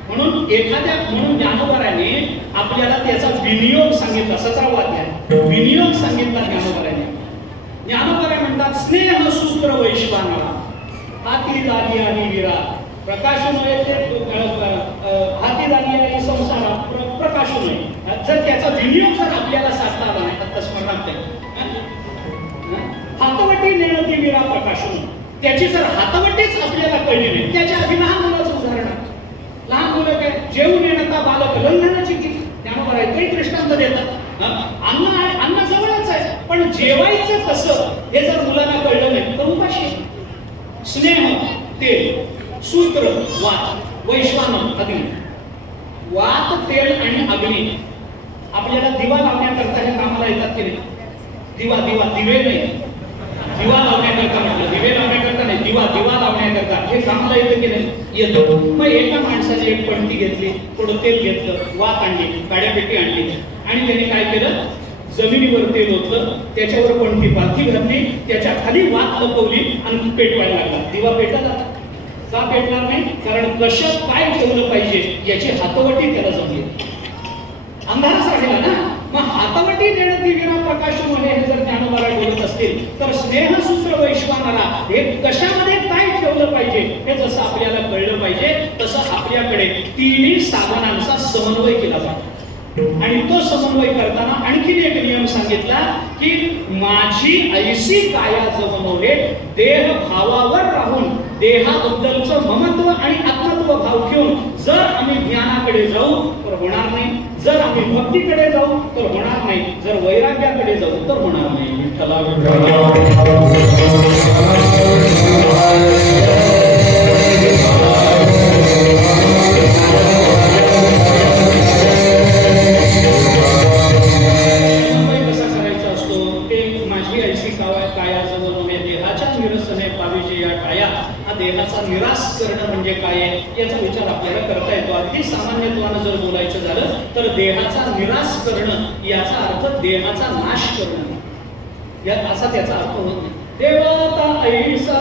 म्हणून ज्ञानोबाराने आपल्याला त्याचा विनियोग सांगितला. 17वा अध्याय विनियोग सांगितला ज्ञानोबाराने. ज्ञानोबाराय म्हणतात, स्नेह सूत्र वैश्वानरा हाती दारी आणि विरा प्रकाशन हाती दारी आणि संसारा प्रकाशन. जर त्याचा विनियोग जर आपल्याला साधता आला नाही तर स्मरणात हातवटी नेणती विरा प्रकाशन, त्याची जर हातवटीच आपल्याला कळली नाही. त्याच्या आधी लहान मुलाचं उदाहरण आहे. लहान मुलं काय जेवून येणता बालक लंघनाची गीत ज्ञानोबाराय काही दृष्टांत देतात. अन्न जवळच आहे, पण जेवायचं कसं हे जर मुलांना कळलं नाही तर उपाशी. स्नेह तेल, सूत्र वात, वैश्वानर अग्नी. वात, तेल आणि अग्नी आपल्याला दिवा लावण्याकरता हे कामाला येतात की नाही? दिवे नाही, दिवा लावण्याकरता म्हटलं, दिवे लावण्याकरता नाही, दिवा लावण्याकरता हे कामाला येतं की नाही? येतं. मग एका माणसाने एक पणती घेतली, थोडं तेल घेतलं, वात आणली, काड्यापेटी आणली, आणि त्याने काय केलं? जमिनीवर तेल ओतलं, त्याच्यावर पणती पालथी घातली, त्याच्या खाली वात लपवली आणि पेटवायला लागला. दिवा पेटला का पेटणार नाही? कारण कशात काय ठेवलं पाहिजे याची हातवटी त्याला जमली. अंधारच राहिला ना. मग हातवटी देणं दिव्य प्रकाशन होणे हे जर ज्ञानोबाराय बोलत असतील, तर स्नेहसूत्र वैश्वानरा हे कशामध्ये काय ठेवलं पाहिजे हे जसं आपल्याला कळलं पाहिजे, तसं आपल्याकडे 3ही साधनांचा समन्वय केला पाहिजे. आणि तो समन्वय करताना आणखीन एक नियम सांगितला की माझी ऐशी काया जमवणे. देह भावावर राहून देहाबद्दलचं ममत्व आणि आत्मत्व भाव घेऊन जर आम्ही ज्ञानाकडे जाऊ तर होणार नाही, जर आम्ही भक्तीकडे जाऊ तर होणार नाही, जर वैराग्याकडे जाऊ तर होणार नाही. देहाचा निराश करणं म्हणजे काय याचा विचार आपल्याला करता येतो. अगदी सामान्यत्वानं जर बोलायचं झालं तर देहाचा निराश करणं याचा अर्थ देहाचा नाश करणं. या असा त्याचा अर्थ होत नाही. देवता ऐसा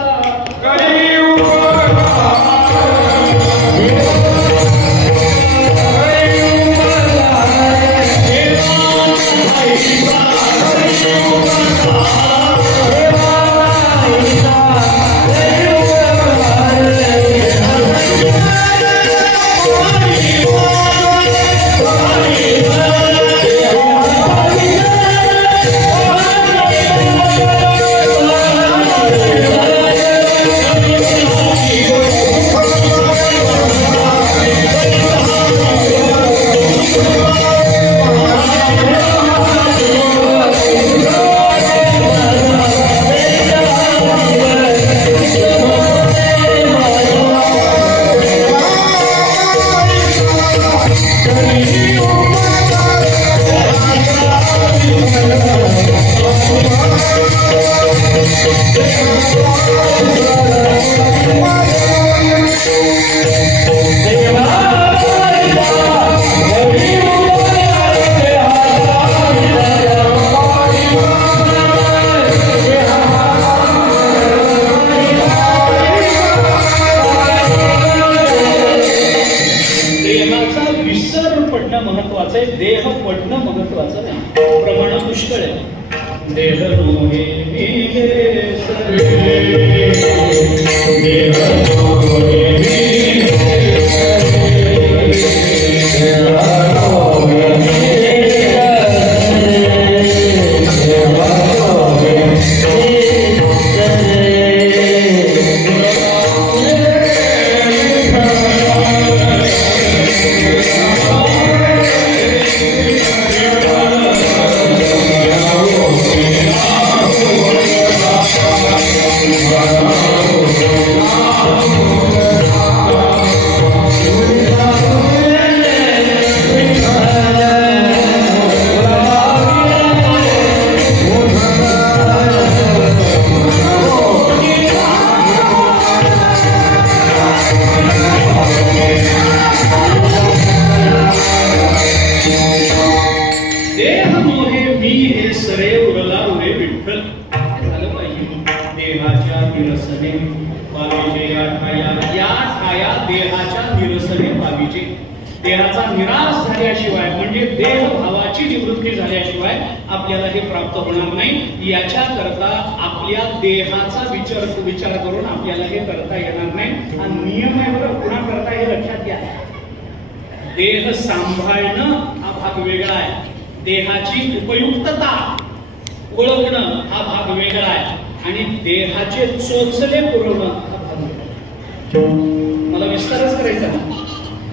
देह पडणं महत्वाचं नाही, प्रमाण पुष्कळ आहे. देह मोहे मिले सरे, देह मोहे मिले देहाचा निराश झाल्याशिवाय म्हणजे देह भावाची निवृत्ती झाल्याशिवाय आपल्याला हे प्राप्त होणार नाही. याच्या करता आपल्या देहाचा विचार करून आपल्याला हे करता येणार नाही. हा नियम आहे बरं, पुन्हा करता हे लक्षात घ्या. देह सांभाळणं हा भाग वेगळा आहे, देहाची उपयुक्तता ओळखणं हा भाग वेगळा आहे, आणि देहाचे चोचले पुरवणं हा भाग वेगळा. मला विस्तारच करायचा नाही,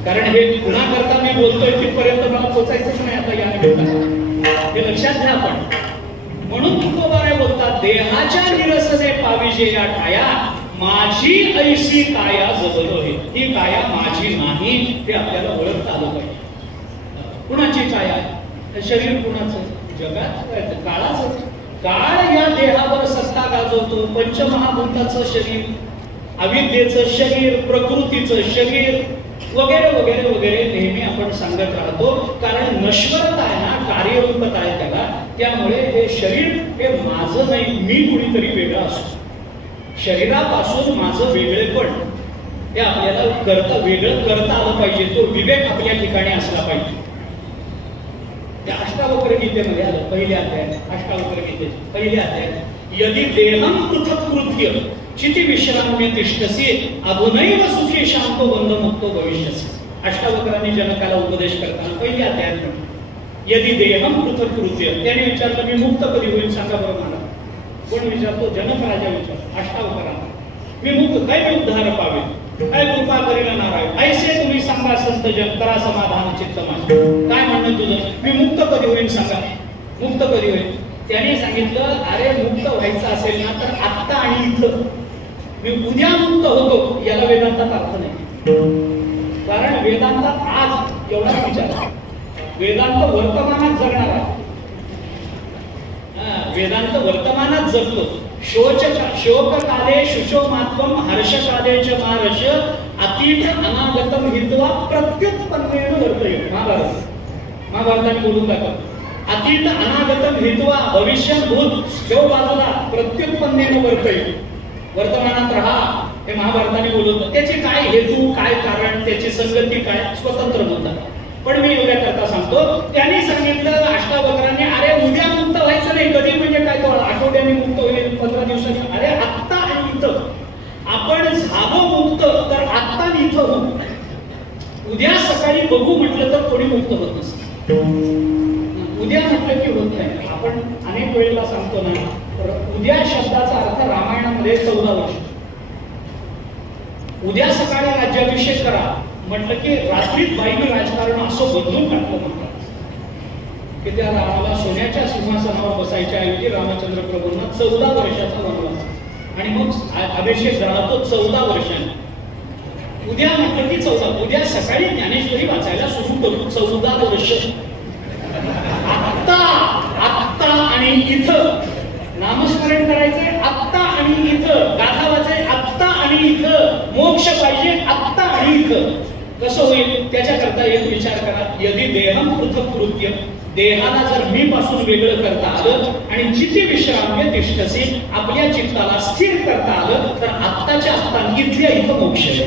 कारण हे पुन्हा करता मी बोलतोय तिथपर्यंत मला पोचायचंच नाही आता या निमित्तानं. हे लक्षात घ्या आपण. म्हणून तुकोबाराय बोलतात, देहाच्या निरसने पाविजे या काया, माझी ऐशी काया जगलो हे. ही काया माझी नाही हे आपल्याला ओळखता आलं पाहिजे. कुणाची काया? शरीर कुणाचं? जगात काळाच. काळ या देहावर सत्ता गाजवतो. पंचमहाभूताचं शरीर, अविद्येचं शरीर, प्रकृतीचं शरीर वगैरे वगैरे वगैरे नेहमी आपण सांगत राहतो. कारण नश्वरता आहे ना, कार्यरूपता आहे त्याला. त्यामुळे हे शरीर हे माझं नाही, मी कुणीतरी वेगळा असतो. शरीरापासून माझं वेगळेपण हे आपल्याला वेगळं करता आलं पाहिजे. तो विवेक आपल्या ठिकाणी असला पाहिजे. त्या अष्टावक्र गीतेमध्ये आलं, पहिल्या अध्यायात, अष्टावक्र गीतेचे पहिल्या अध्यायात, यदि देहम पृथक कृत्य चिति विश्राम्य तिष्ठसी अधुनैव सुखी शांतो बंधमुक्तो भविष्यसी. अष्टावक्रांनी जनकाला उपदेश करताना पहिल्या अध्यायात म्हटलं, यदि देहम पृथक कृत्य. त्याने विचारलं, मी मुक्त कधी होईल सांगा बरं मला. कोण विचारतो? जनक राजा विचारतो अष्टावक्रांना, मी मुक्त काय मी उद्धार पावे, काय कृपा करील नारायण, ऐसे तुम्ही सांगा संत जन, करा समाधान चित्त माझे. काय म्हणणं तुझं? मी मुक्त कधी होईल सांगा. मुक्त कधी होईल? त्याने सांगितलं, अरे मुक्त व्हायचं असेल ना तर आत्ता आणि इथं. मी उद्या मुक्त होतो याला वेदांतात अर्थ नाही. कारण वेदांतात आज एवढाच विचार आहे. वेदांत वर्तमानात जगणार आहे. वेदांत वर्तमानात जगतो. शोक काले शुचो मात्वम हर्ष काले च महार्ष अतीत अनागतम हित्वा प्रत्युत्पन्नेन वर्तये. महाभारताने बोलून दाखवतो. अतीत अनागतम हेतुवा भविष्य भूत ठेव बाजूला, प्रत्युत्पन्नेन वर्तय, वर्तमानात राहा, हे महाभारताने बोलवलं. त्याचे काय हेतू, काय कारण, त्याची संगती काय, स्वतंत्र मुद्दा. पण मी एवढ्या करता सांगतो, त्यांनी सांगितलं अष्टावक्रांनी, अरे उद्या मुक्त व्हायचं नाही. कधी म्हणजे काय, तो आठवड्याने मुक्त होईल, 15 दिवसांनी. अरे आत्ता आणि इथं आपण झालो मुक्त, तर आत्ता आणि इथं होऊ. उद्या सकाळी बघू म्हटलं तर कोणी मुक्त होत नसतं. उद्या म्हटलं की होत नाही. आपण अनेक वेळेला सांगतो ना, उद्या शब्दाचा अर्थ रामायणामध्ये 14 वर्ष. उद्या सकाळी राज्याभिषेक करा म्हटलं की रात्रीत बाईने राजकारण असं बदलून टाकलं म्हणतात की त्या रामाला सोन्याच्या सिंहासनावर बसायच्या ऐवजी रामचंद्र प्रभूंना 14 वर्षाचा वनवास, आणि मग अभिषेक झाला तो 14 वर्षांनी. उद्या म्हटलं की 14. उद्या सकाळी ज्ञानेश्वरी वाचायला सुरू करू. 14 वर्ष. आत्ता आत्ता आणि इथं नामस्मरण करायचंय, आत्ता आणि इथं गाथा वाचायचे, आत्ता आणि इथं मोक्ष पाहिजे, आत्ता आणि इथं. कसं होईल त्याच्याकरता एक विचार करा. यदि देहम पृथक कृत्य, देहाला जर मी पासून वेगळं करता आलं आणि चित्ती विश्राम्य तिष्ठसी, आपल्या चित्ताला स्थिर करता आलं, तर आत्ताच्या आत्ता इथल्या इथं मोक्ष आहे.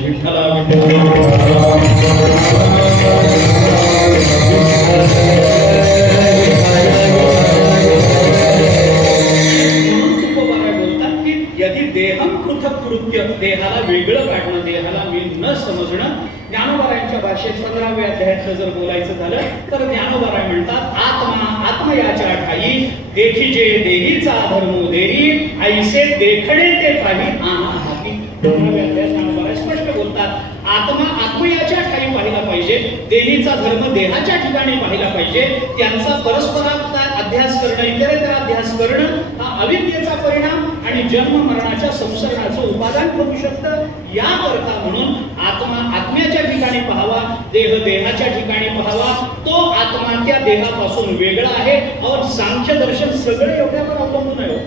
यदि देहम पृथक कृत्य, देहाला वेगळं काढणं, देहाला मी न समजणं. ज्ञानोबारायांच्या भाषेत 15व्या अध्यायात जर बोलायचं झालं तर ज्ञानोबाराय म्हणतात, आत्मा आत्मयाच्या ठाई देखीजे देहीचा धर्म देरी, ऐसे देखणे ते काही आना हाती. 15व्या अध्यायात ज्ञानोबाराय स्पष्ट बोलतात, आत्मा आत्मयाच्या ठाई पाहिला पाहिजे, देहीचा धर्म देहाच्या ठिकाणी पाहिला पाहिजे. त्यांचा परस्परार्थ अध्यास करणं, इतरेतर अध्यास करणं हा अविद्येचा परिणाम आणि जन्म मरणाच्या संसर्गाचं उपादान करू शकतं. याकरता म्हणून आत्मा आत्म्याच्या ठिकाणी पाहावा, देह देहाच्या ठिकाणी पाहावा. तो आत्मा त्या देहापासून वेगळा आहे. और सांख्य दर्शन सगळं एवढ्यावर अवलंबून आहे.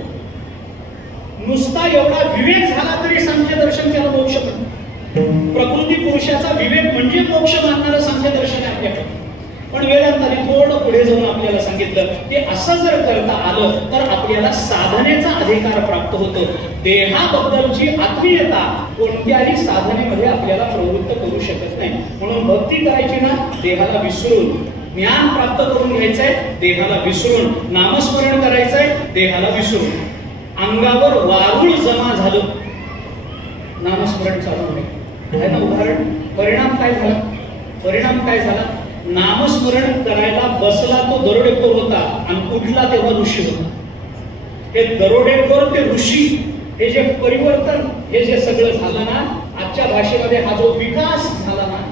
नुसता एवढा विवेक झाला तरी सांख्य दर्शन त्याला मोक्ष म्हणतात. प्रकृती पुरुषाचा विवेक म्हणजे मोक्ष मानणारं सांख्य दर्शन आहे आपल्याकडे. पण वेदांताने थोडं पुढे जाऊन आपल्याला सांगितलं की असं जर करता आलं तर आपल्याला साधनेचा अधिकार प्राप्त होतो. देहाबद्दलची आत्मीयता कोणत्याही साधनेमध्ये आपल्याला प्रवृत्त करू शकत नाही. म्हणून भक्ती करायची ना, देहाला विसरून, ज्ञान प्राप्त करून घ्यायचंय, देहाला विसरून, नामस्मरण करायचंय, देहाला विसरून. अंगावर वारूळ जमा झालं, नामस्मरण चालू आहे ना. उदाहरण, परिणाम काय झाला? परिणाम काय झाला? नामस्मरण करायला बसला तो दरोडेखोर होता आणि उठला तेव्हा ऋषी होता. हे दरोडेखोर ते ऋषी, हे जे परिवर्तन, हे जे सगळं झालं ना, आजच्या भाषेमध्ये हा जो विकास झाला ना,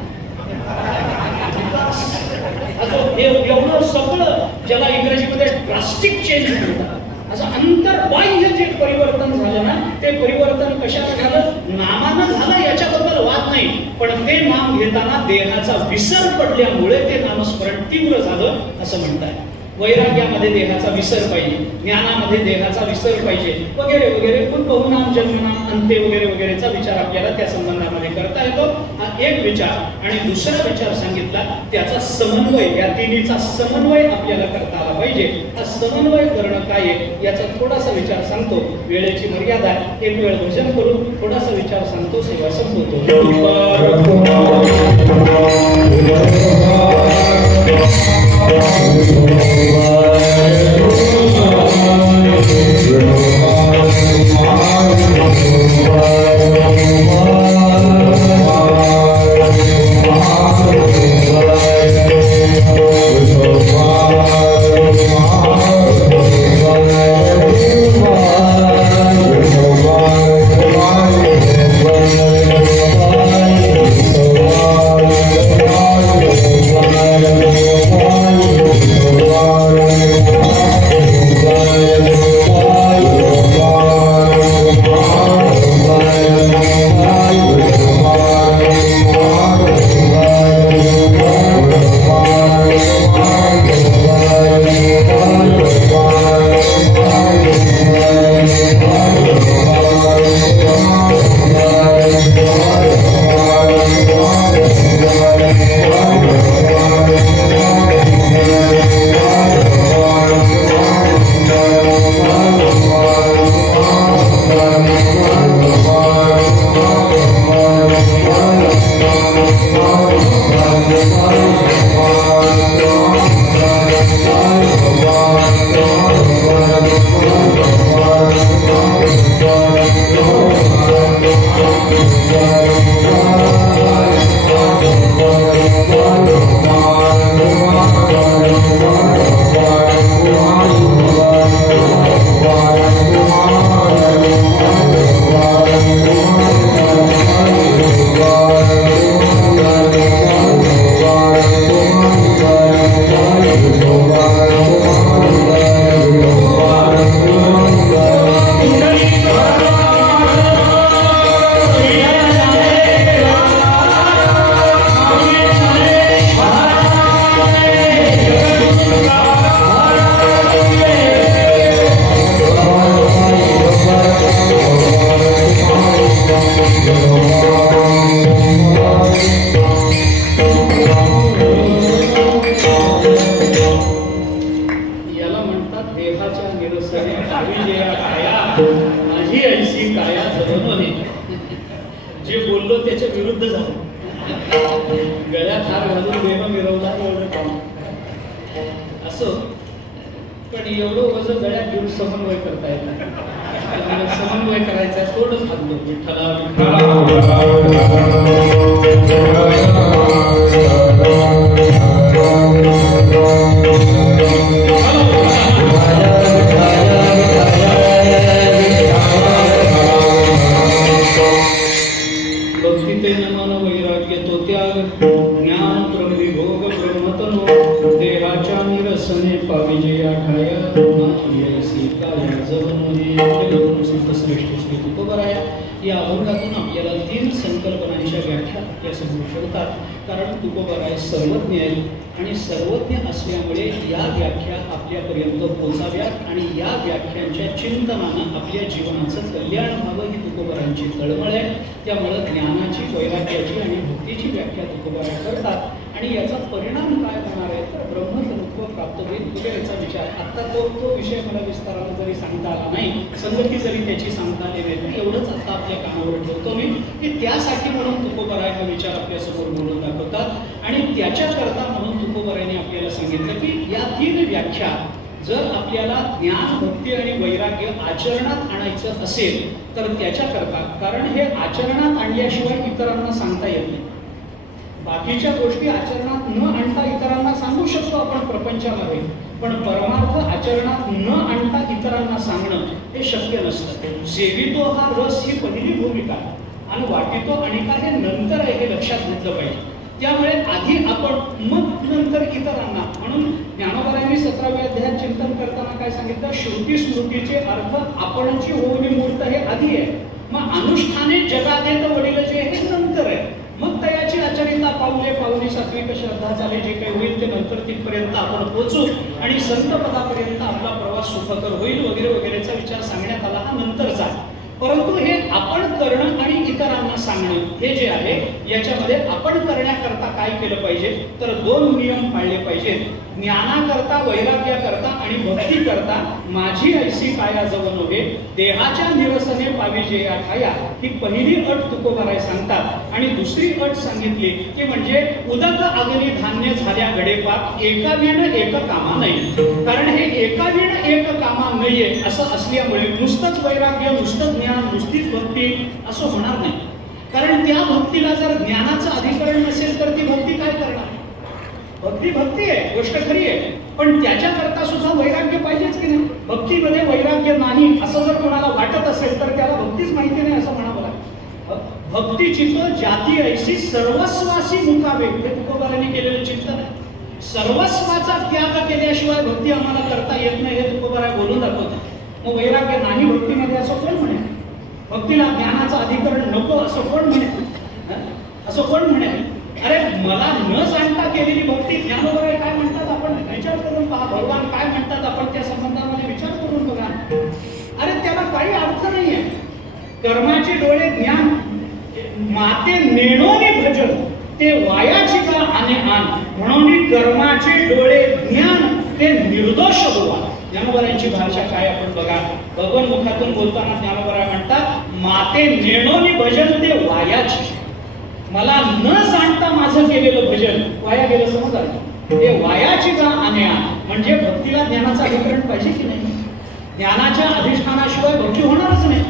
हे एवढं सगळं ज्याला इंग्रजीमध्ये ड्रास्टिक चेंज म्हणतात, असं अंतर्बाह्य जे परिवर्तन झालं ना, ते परिवर्तन कशाला झालं? नामानं झालं, याच्याबद्दल वाद नाही. पण ते नाम घेताना देहाचा विसर पडल्यामुळे ते नामस्मरण तीव्र झालं असं म्हणतात. वैराग्यामध्ये देहाचा विसर पाहिजे, ज्ञानामध्ये देहाचा विसर पाहिजे, वगैरे वगैरे. पण बहुनाम जन्मनाम अंत्य वगैरे वगैरेचा विचार आपल्याला त्या संबंधामध्ये करता येतो. हा एक विचार. आणि दुसरा विचार सांगितला त्याचा समन्वय, या तिन्हीचा समन्वय आपल्याला करता आला पाहिजे. हा समन्वय करणं काय आहे याचा थोडासा विचार सांगतो. वेळेची मर्यादा, एक वेळ भजन करून थोडासा विचार सांगतो, सेवा संपवतो. वृद्ध झालं. गळ्यात हार घालून देणं मिरवला एवढं काम असं, पण एवढं वजन गळ्यात घेऊन समन्वय करता येत नाही. समन्वय करायचा थोडं थांबलो. विठ्ठला वैराग्य तो त्याग ज्ञान ब्रह्मविभोग ब्रह्मतनो देहाच्या निरसने पाविजे आठाया श्री तुकोबराया या अभंगातून आपल्याला 3 संकल्पनांच्या व्याख्या या समोर ठेवतात. कारण तुकोबराय सर्वज्ञ आहे आणि सर्वज्ञ असल्यामुळे या व्याख्या आपल्यापर्यंत पोहोचाव्यात आणि या व्याख्यांच्या चिंतनानं आपल्या जीवनाचं कल्याण व्हावं ही तुकोबरांची तळमळ आहे. त्यामुळं ज्ञानाची, वैराग्याची आणि भक्तीची व्याख्या तुकोबराय करतात आणि याचा परिणाम काय होणार आहे तर ब्रह्मतत्व प्राप्त होईल वगैरेचा विचार. आत्ता तो विषय मला विस्ताराने जरी सांगता आला नाही, संगती जरी त्याची सांगता आली नाही, एवढंच आता आपल्या कानावर ठेवतो मी की त्यासाठी म्हणून तुकोबराय हा विचार आपल्यासमोर बोलून दाखवतात. आणि त्याच्याकरता म्हणून तुकोबरायने आपल्याला सांगितलं की या 3 व्याख्या जर आपल्याला ज्ञान, भक्ती आणि वैराग्य आचरणात आणायचं असेल तर त्याच्याकरता, कारण हे आचरणात आणल्याशिवाय इतरांना सांगता येत नाही. बाकीच्या गोष्टी आचरणात न आणता इतरांना सांगू शकतो आपण प्रपंचामध्ये, पण परमार्थ आचरणात न आणता इतरांना सांगणं हे शक्य नसतं. सेवितो हा रस ही पहिली भूमिका आणि वाटितो आणि का हे नंतर आहे हे लक्षात घेतलं पाहिजे. त्यामुळे आधी आपण मग नंतर इतरांना. म्हणून ज्ञानोबरायांनी 17व्या अध्यायात चिंतन करताना काय सांगितलं, श्रुती स्मृतीचे अर्थ आपणची होऊनी मूर्त हे आधी आहे, मग अनुष्ठाने जगादेत वडील जे हे नंतर आहे. मग तयाची आचरिता पावले पावली सात्विक श्रद्धा झाले जे काही होईल ते नंतर तिथपर्यंत आपण पोहोचू आणि संत पदापर्यंत आपला प्रवास सुखकर होईल वगैरे वगैरेचा विचार सांगण्यात आला हा नंतरचा. परंतु हे आपण करणं आणि इतरांना सांगणं हे जे आहे याच्यामध्ये आपण करण्याकरता काय केलं पाहिजे तर 2 नियम पाळले पाहिजेत. ज्ञानाकरता, वैराग्याकरता आणि भक्ती करता माझी ऐसी काया जव नव्हे देहाच्या निरसने पाविजे या काया ही पहिली अट तुकोबराय सांगतात. आणि दुसरी अट सांगितली की म्हणजे उदक अग्नी धान्य झाल्या गडेपात एका विण एक कामा नाही. कारण हे एका विण एक कामा नाहीये असं असल्यामुळे नुसतंच वैराग्य, नुसतं ज्ञान, नुसतीच भक्ती असं होणार नाही. कारण त्या भक्तीला जर ज्ञानाचं अधिकरण नसेल तर ती भक्ती काय करणार. भक्ती आहे, गोष्ट खरी आहे, पण त्याच्याकरता सुद्धा वैराग्य पाहिजेच की नाही. भक्तीमध्ये वैराग्य नाही असं जर कोणाला वाटत असेल तर त्याला भक्तीच माहिती नाही असं म्हणावं लागेल. भक्तीची तो जाती ऐशी सर्वस्वासी मुकावे हे तुकोबरायांनी केलेलं चिंतन आहे. सर्वस्वाचा त्याग केल्याशिवाय भक्ती आम्हाला करता येत नाही हे तुकोबराय बोलून दाखवतात. मग वैराग्य नाही भक्तीमध्ये असं कोण म्हणेल. भक्तीला ज्ञानाचं अधिकरण नको असं कोण म्हणेल. असं कोण म्हणेल. अरे मला न जाणता केलेली भक्ती ज्ञानोबराय काय म्हणतात आपण विचार करून पहा. भगवान काय म्हणतात आपण त्या संबंधामध्ये विचार करून बघा. अरे त्याला काही अर्थ नाहीये. कर्माचे डोळे ज्ञान माते नेणोनी भजन ते वायाची का आने आण म्हणून कर्माचे डोळे ज्ञान ते निर्दोष होवा. ज्ञानोबरायांची भाषा काय आपण बघा. भगवान मुखातून बोलताना ज्ञानोबराय म्हणतात माते नेणोनी भजन ते वायाची. मला न जाणता माझं केलेलं भजन वाया गेलं समज आलं. ते वायाची का आने आण म्हणजे भक्तीला ज्ञानाचं अधिकरण पाहिजे की नाही. ज्ञानाच्या अधिष्ठानाशिवाय भक्ती होणारच नाही.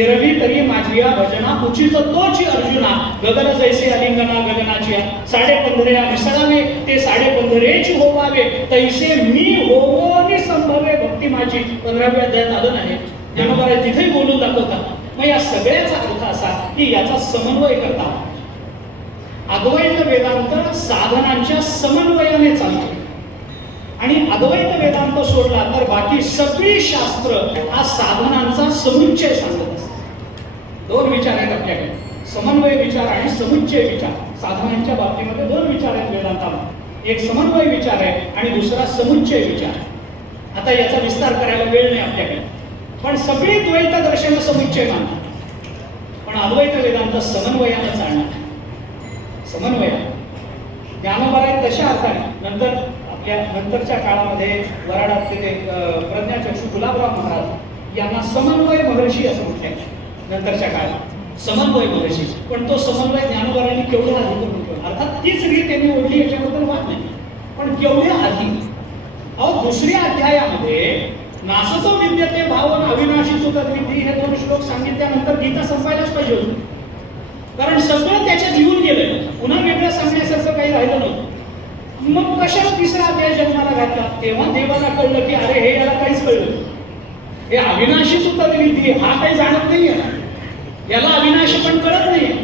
एरवी तरी माझिया भजना उचित तोची अर्जुना गगन जैसे अलिंगना गगनाची 15.5 मिसळावे ते 15.5ची होवावे तैसे मी होवोनी संभवे भक्ती माझी 15व्या अध्यायात आलं नाही. ज्ञानोबराय तिथेही बोलून दाखवतात. मग या सगळ्याचा अर्थ असा की याचा समन्वय करता. अद्वैत वेदांत साधनांच्या समन्वयाने चालतो आणि अद्वैत वेदांत सोडला तर बाकी सगळी शास्त्र हा साधनांचा समुच्चय सांगत असतात. 2 विचार आहेत आपल्याकडे, समन्वय विचार आणि समुच्चय विचार. साधनांच्या बाबतीमध्ये 2 विचार आहेत वेदांतामध्ये. एक समन्वय विचार आहे आणि दुसरा समुच्चय विचार. आता याचा विस्तार करायला वेळ नाही आपल्याकडे, पण सगळी द्वैत दर्शन समुच्चय मानतात, पण अद्वैत वेदांत समन्वयाने चालणार. समन्वय ज्ञानोबराय तशा अर्थाने नंतरच्या काळामध्ये वराडातले ते प्रज्ञाचक्षू गुलाबराव महाराज यांना समन्वय महर्षी असं म्हटलं नंतरच्या काळात. समन्वय मगाशी, पण तो समन्वय ज्ञानोबारांनी केवढ्या आधी करून ठेवला. अर्थात तीच रीत त्यांनी ओढली, याच्याबद्दल वाद नाही, पण केवढ्या आधी. अहो, दुसऱ्या अध्यायामध्ये नासतो विद्यते भावन अविनाशी सुतद्विती हे 2 श्लोक सांगितल्यानंतर गीता संपायलाच पाहिजे होती, कारण सगळं त्याच्यात लिहून गेलं. पुन्हा वेगळं सांगण्यासारखं काही राहिलं नव्हतं. मग कशाला तिसरा अध्याय जन्माला घातला? तेव्हा देवाला कळलं की अरे हे याला काहीच कळलं, हे अविनाशी सुतद्विती हा काही जाणत नाहीये, याला अविनाशी पण कळत नाहीये.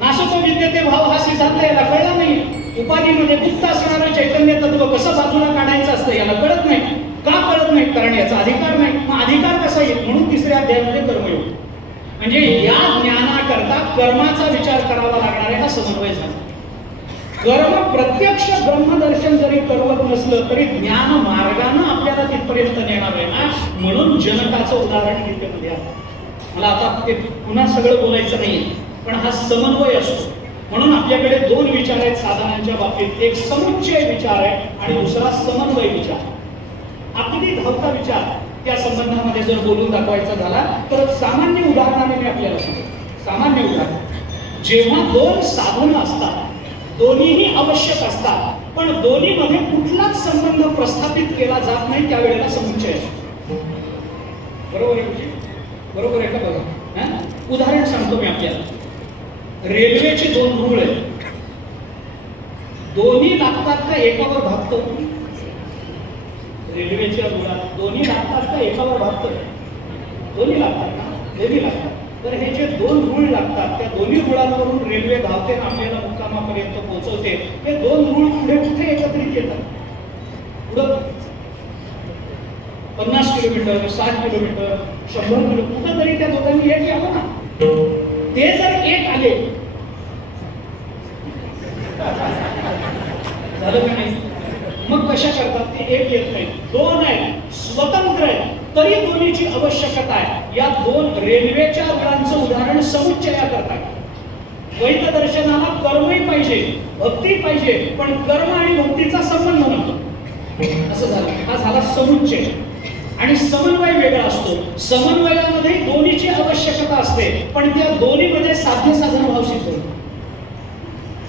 नासतो विद्यते भाव हा सिद्धांत याला कळला नाही. उपाधीमध्ये गुप्त असणारं चैतन्य तत्व कसं बाजूला काढायचं असतं याला कळत नाही. का कळत नाही? कारण याचा अधिकार नाही. मग अधिकार कसा येईल? म्हणून तिसऱ्या अध्यायामध्ये कर्मयोग, म्हणजे या ज्ञानाकरता कर्माचा विचार करावा लागणार आहे, हा समन्वय झाला. कर्म प्रत्यक्ष ब्रह्मदर्शन जरी करवत नसलं तरी ज्ञान मार्गानं आपल्याला तिथपर्यंत नेणार आहे ना. म्हणून जनकाचं उदाहरण गीतेमध्ये आहे. मला आता ते पुन्हा सगळं बोलायचं नाही, पण हा समन्वय असतो. म्हणून आपल्याकडे 2 विचार आहेत साधनांच्या बाबतीत, एक समुच्चय विचार आहे आणि दुसरा समन्वय विचार. अगदी धावता विचार त्या संबंधामध्ये जर बोलून दाखवायचा झाला तर सामान्य उदाहरणाने मी आपल्याला सांगतो. सामान्य उदाहरण, जेव्हा 2 साधनं असतात, दोन्हीही आवश्यक असतात, पण दोन्हीमध्ये कुठलाच संबंध प्रस्थापित केला जात नाही, त्यावेळेला समुच्चय असतो. बरोबर आहे? बरोबर आहे का? बघा, उदाहरण सांगतो मी आपल्याला. रेल्वेचे 2 रूळ आहेत, दोन्ही लागतात का एकावर भागतो? रेल्वेच्या रुळात दोन्ही लागतात का एकावर भागतो? दोन्ही लागतात ना, दोन्ही लागतात. तर हे जे 2 रूळ लागतात, त्या दोन्ही रुळांवरून रेल्वे धावते आणि आपल्याला मुक्कामापर्यंत पोहोचवते. हे 2 रूळ पुढे कुठे एकत्रित येतात? पुढं 50 किलोमीटर, 60 किलोमीटर, 100 किलोमीटर, कुठं तरी त्या दोघांनी एक यावं ना. ते जर एक आले झालं का नाही? मग कशा करतात? ते एक येत नाही, 2 आहेत, स्वतंत्र आहेत, तरी दोन्हीची आवश्यकता आहे. या 2 रेल्वेच्या रुळांचं उदाहरण समुच्चया करतात. द्वैत दर्शनाला कर्मही पाहिजे, भक्ती पाहिजे, पण कर्म आणि भक्तीचा संबंध नसतो. असं झालं, हा झाला समुच्चय. आणि समन्वय वेगळा असतो. समन्वयामध्ये दोन्हीची आवश्यकता असते, पण त्या दोन्हीमध्ये साध्य साधन भाव सिद्ध होतो.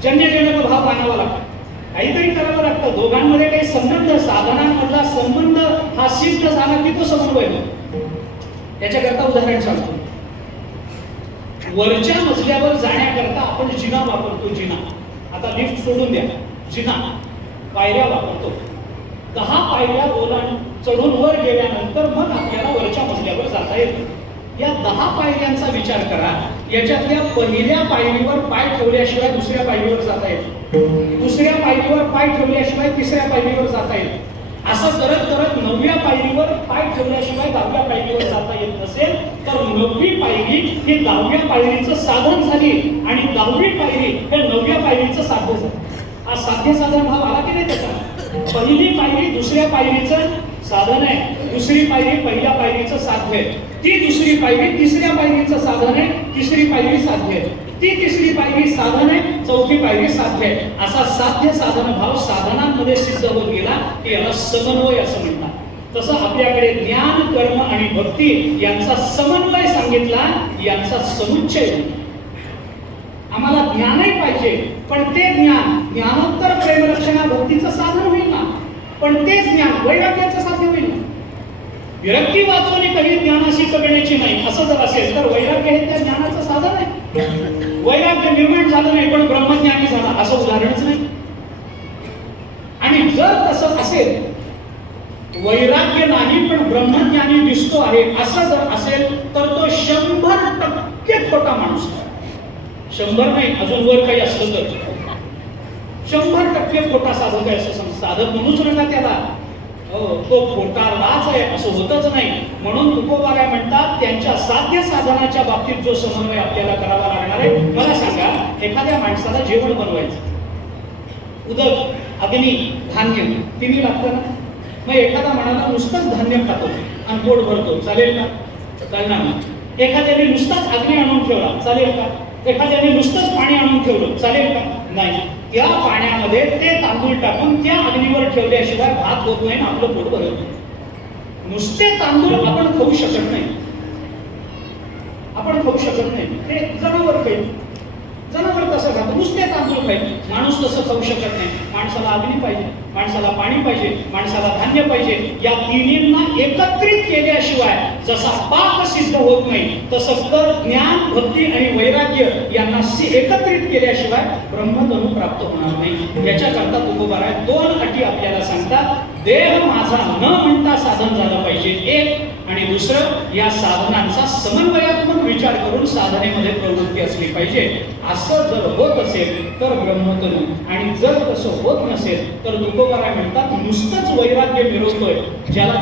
जन्यजनक भाव आणावा लागतो, काहीतरी करावं लागतं. दोघांमध्ये काही संबंध, साधनांमधला संबंध हा सिद्ध झाला की तो समन्वय होतो. याच्याकरता उदाहरण सांगतो. वरच्या मजल्यावर जाण्याकरता आपण जिना वापरतो. जिना, आता लिफ्ट सोडून द्या, जिना, पायऱ्या वापरतो. 10 पायऱ्या ओलांडून चढून वर गेल्यानंतर मग आपल्याला वरच्या मजल्यावर जाता येतं. या 10 पायऱ्यांचा विचार करा. याच्यातल्या पहिल्या पायरीवर पाय ठेवल्याशिवाय दुसऱ्या पायरीवर जाता येत, दुसऱ्या पायरीवर पाय ठेवल्याशिवाय तिसऱ्या पायरीवर जाता येत. असं करत करत 9व्या पायरीवर पाय ठेवल्याशिवाय 10व्या पायरीवर जाता येत नसेल तर 9वी पायरी ही 10व्या पायरीचं साधन झाली आणि 10वी पायरी हे 9व्या पायरीचं साध्य झालं. हा साध्य साधन भाव आला की नाही त्याचा? पहिली पायरी दुसऱ्या पायरीचं साधन आहे, दुसरी पायरी पहिल्या पायरीचं साध्य आहे, ती दुसरी पायरी तिसऱ्या पायरीचं साधन आहे, तिसरी पायरी साध्य आहे, ती तिसरी पायरी साधन आहे, चौथी पायरी साध्य आहे. असा साध्य साधन भाव साधनांमध्ये सिद्ध होत गेला की याला समन्वय असं म्हणतात. तसं आपल्याकडे ज्ञान, कर्म आणि भक्ती यांचा समन्वय सांगितला, यांचा समुच्चय. आम्हाला ज्ञानही पाहिजे, पण ते ज्ञान ज्ञानोत्तर प्रेमरक्षणा भक्तीचं साधन होईल ना, पण तेच ज्ञान वैराग्याचं साध्य होईल ना. विरक्ती वाचवणे काही ज्ञानाशी कळण्याची नाही असं जर असेल तर वैराग्य हे त्या ज्ञानाचं साधन आहे. वैराग्य निर्माण झालं नाही पण ब्रह्मज्ञानी झाला असं उदाहरणच नाही. आणि जर तसं असेल, वैराग्य नाही पण ब्रह्मज्ञानी दिसतो आहे असं जर असेल तर तो 100% खोटा माणूस आहे. 100 नाही, अजून वर काही असलं तर 100% खोटा साधक आहे असं साधक म्हणूच नका त्याला. तो खोटा लाच आहे असं होतच नाही. म्हणून तुकोबाराय म्हणतात त्यांच्या साध्य साधनाच्या बाबतीत जो समन्वय आपल्याला करावा लागणार आहे. मला सांगा, एखाद्या माणसाला जेवण बनवायचं, उदक, अग्नी, धान्य तिन्ही लागतं ना. मग एखादा म्हणाला नुसतंच धान्य खातो आणि पोट भरतो, चालेल का? चालणार नाही. एखाद्याने नुसताच अग्नी आणून ठेवला, चालेल का? एखाद्याने नुसतंच पाणी आणून ठेवलं, चालेल का? नाही. त्या पाण्यामध्ये ते तांदूळ टाकून त्या अग्नीवर ठेवल्याशिवाय भात होत नाही, आपलं पोट भरत नाही. नुसते तांदूळ आपण खाऊ शकत नाही. आपण खाऊ शकत नाही, ते जनावर खाईल. जनावर कसं खातं? नुसते तांदूळ खाईल. माणूस तसं खाऊ शकत नाही. माणसाला अग्नी पाहिजे, माणसाला पाणी पाहिजे, माणसाला धान्य पाहिजे. या तिन्हींना एकत्रित केल्याशिवाय जसा पाक सिद्ध होत नाही, तसं तर ज्ञान, भक्ती आणि वैराग्य यांना एकत्रित केल्याशिवाय ब्रह्मधनु प्राप्त होणार नाही. याच्याकरता तुकोबाराय दोन अटी आपल्याला सांगतात. देह माझा न म्हणता साधन झालं पाहिजे एक, आणि दुसरं या साधनांचा समन्वयात्मक विचार करून साधनेमध्ये प्रवृत्ती असली पाहिजे. असं जर होत असेल तर ब्रह्मतनु, आणि जर तसं होत नसेल तर तुकोबाराय म्हणतात नुसतंच वैराग्य मिळवतोय, ज्याला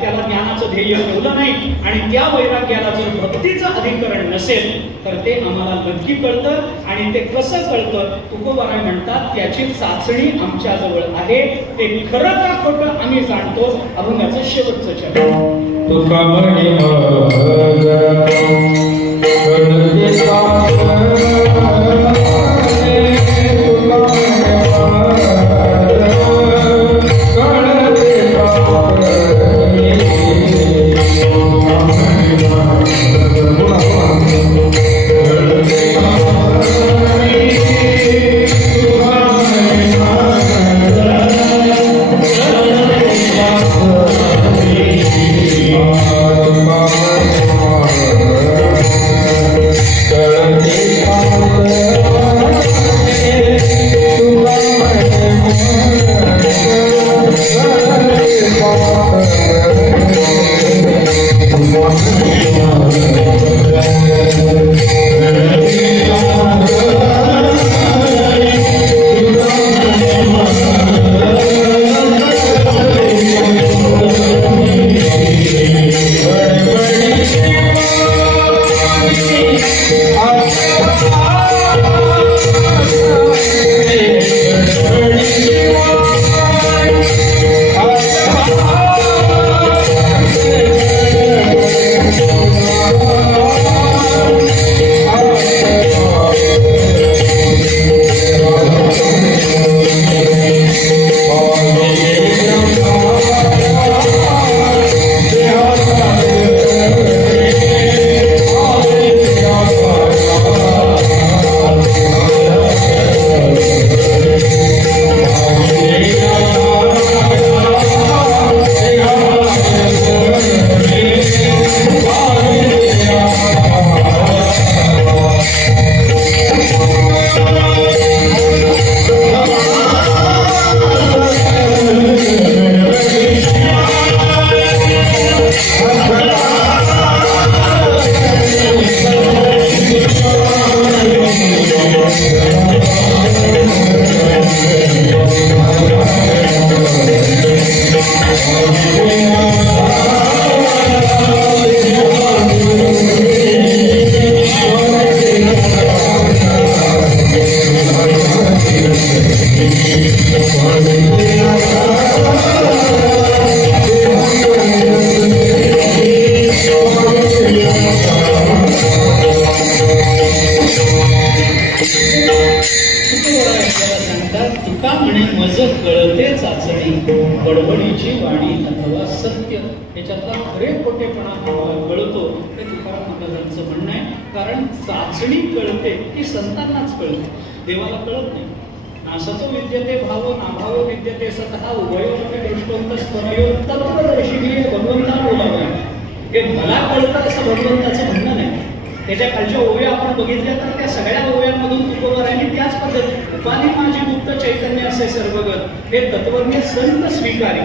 त्याला ज्ञानाचं ध्येय ठेवलं नाही आणि त्या वैराग्याला जर भक्तीचं अधिकरण नसेल तर ते आम्हाला नक्की कळतं. आणि ते कसं कळतं? तुकोबाराय म्हणतात त्याची चाचणी आमच्या जवळ आहे. ते खरं का खोटं आम्ही जाणतो. अभंगाचं शेवटचं चरण. तुका म्हणे बडबडीची वाणी अथवा सत्य याच्यातला खरे खोटेपणा कळतो हे तुकाराम महाराजांचं म्हणणं आहे. कारण चाचणी कळते ती संतांनाच कळते, देवाला कळत नाही. नासतो विद्यते भाव नाभाव विद्यते सतः उभयोरपि दृष्टोंत स्तनयो तत्त्वदर्शिनी भगवंता बोलावं. हे मला कळतं असं भगवंताचं म्हणणं नाही. त्याच्या खालच्या ओव्या आपण बघितल्या तर त्या सगळ्या ओव्यांमधून तुकोबारायांनी त्याच पद्धती उपाधी माझी गुप्त चैतन्य असे सर्वगत हे तत्वज्ञ संत स्वीकारी.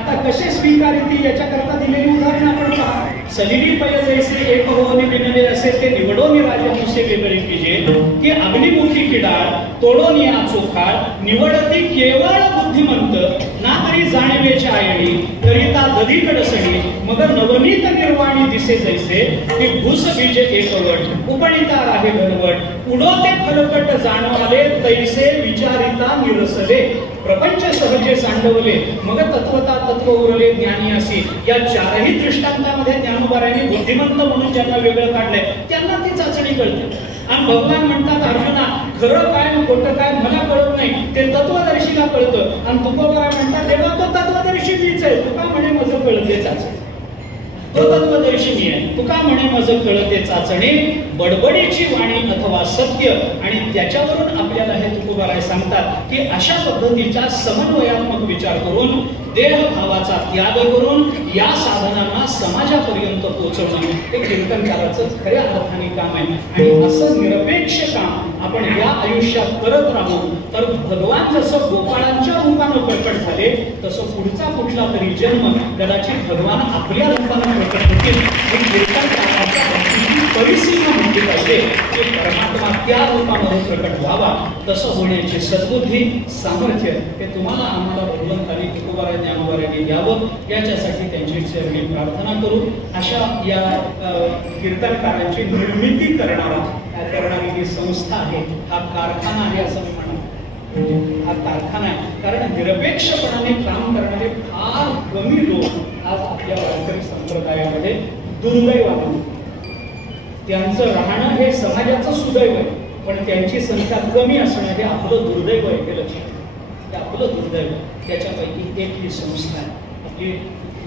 आता कसे स्वीकारिती याच्याकरता दिलेली उदाहरण आपण पहा. सलिली पय जैसे एक होनी बिनले असे ते निवडोनी राजा मुसे वेगळे कीजे की अग्निमुखी किडाळ तोडोनी चोखाळ निवडती केवळ बुद्धिमंत ना तरी जाणवेचे आयणी करिता दधीकडसणी मग नवनीत निर्वाणी दिसे जैसे की भूस बीज एकवट उपणिता राहे घनवट उडोते फलकट जाणवाले तैसे विचारिता निरसले प्रपंच सहजे सांडवले मग तत्वता तत्व उरले ज्ञानी असी. या चारही दृष्टांतामध्ये ज्ञानोबारायांनी बुद्धिमंत म्हणून ज्यांना वेगळं काढलंय त्यांना ती चाचणी कळते. आणि भगवान म्हणतात अर्जुना खरं काय खोटं काय मला कळत नाही, ते तत्वदर्शीला कळतं. आणि तुकोबाराय म्हणतात देवा तो तत्वदर्शी मीच आहे, तुका म्हणे माझं कळते चाचणी. तो तत्वदर्शिनी आहे. तुका म्हणे मज कळते चाचणे बडबडीची वाणी अथवा सत्य. आणि त्याच्यावरून आपल्याला हे तुकोबाराय सांगतात की अशा पद्धतीचा समन्वयात्मक विचार करून देहभावाचा त्याग करून या साधनांना समाजापर्यंत पोहोचवणं हे कीर्तनकाराचं खऱ्या अर्थाने काम आहे. आणि असं निरपेक्ष काम आपण या आयुष्यात करत राहू तर भगवान जसं गोपाळांच्या रूपानं प्रकट झाले तसं पुढचा कुठला तरी जन्म कदाचित भगवान आपल्या रूपानं प्रकट होतील. कीर्तनकाराच्या भक्तीची परिसीमा म्हटली पाहिजे की परमात्मा त्या रूपामध्ये प्रकट व्हावा. तसं होण्याची सद्बुद्धी सामर्थ्य हे तुम्हाला आम्हाला भगवंतांनी तुकोबाराय ज्ञानोबारायांनी द्यावं याच्यासाठी त्यांची चरणी प्रार्थना करू. अशा या कीर्तनकारांची निर्मिती करणारी जी संस्था आहे हा कारखाना आहे असं मी म्हणतो. हा कारखाना आहे कारण निरपेक्षपणाने काम करणारे फार कमी लोक आज आपल्या वारकरी संप्रदायामध्ये दुर्दैवाने त्यांचं राहणं हे समाजाचं सुदैव आहे पण त्यांची संख्या कमी असणं हे आपलं दुर्दैव आहे. हे लक्षात हे आपलं दुर्दैव. त्याच्यापैकी एक ही संस्था आहे आपली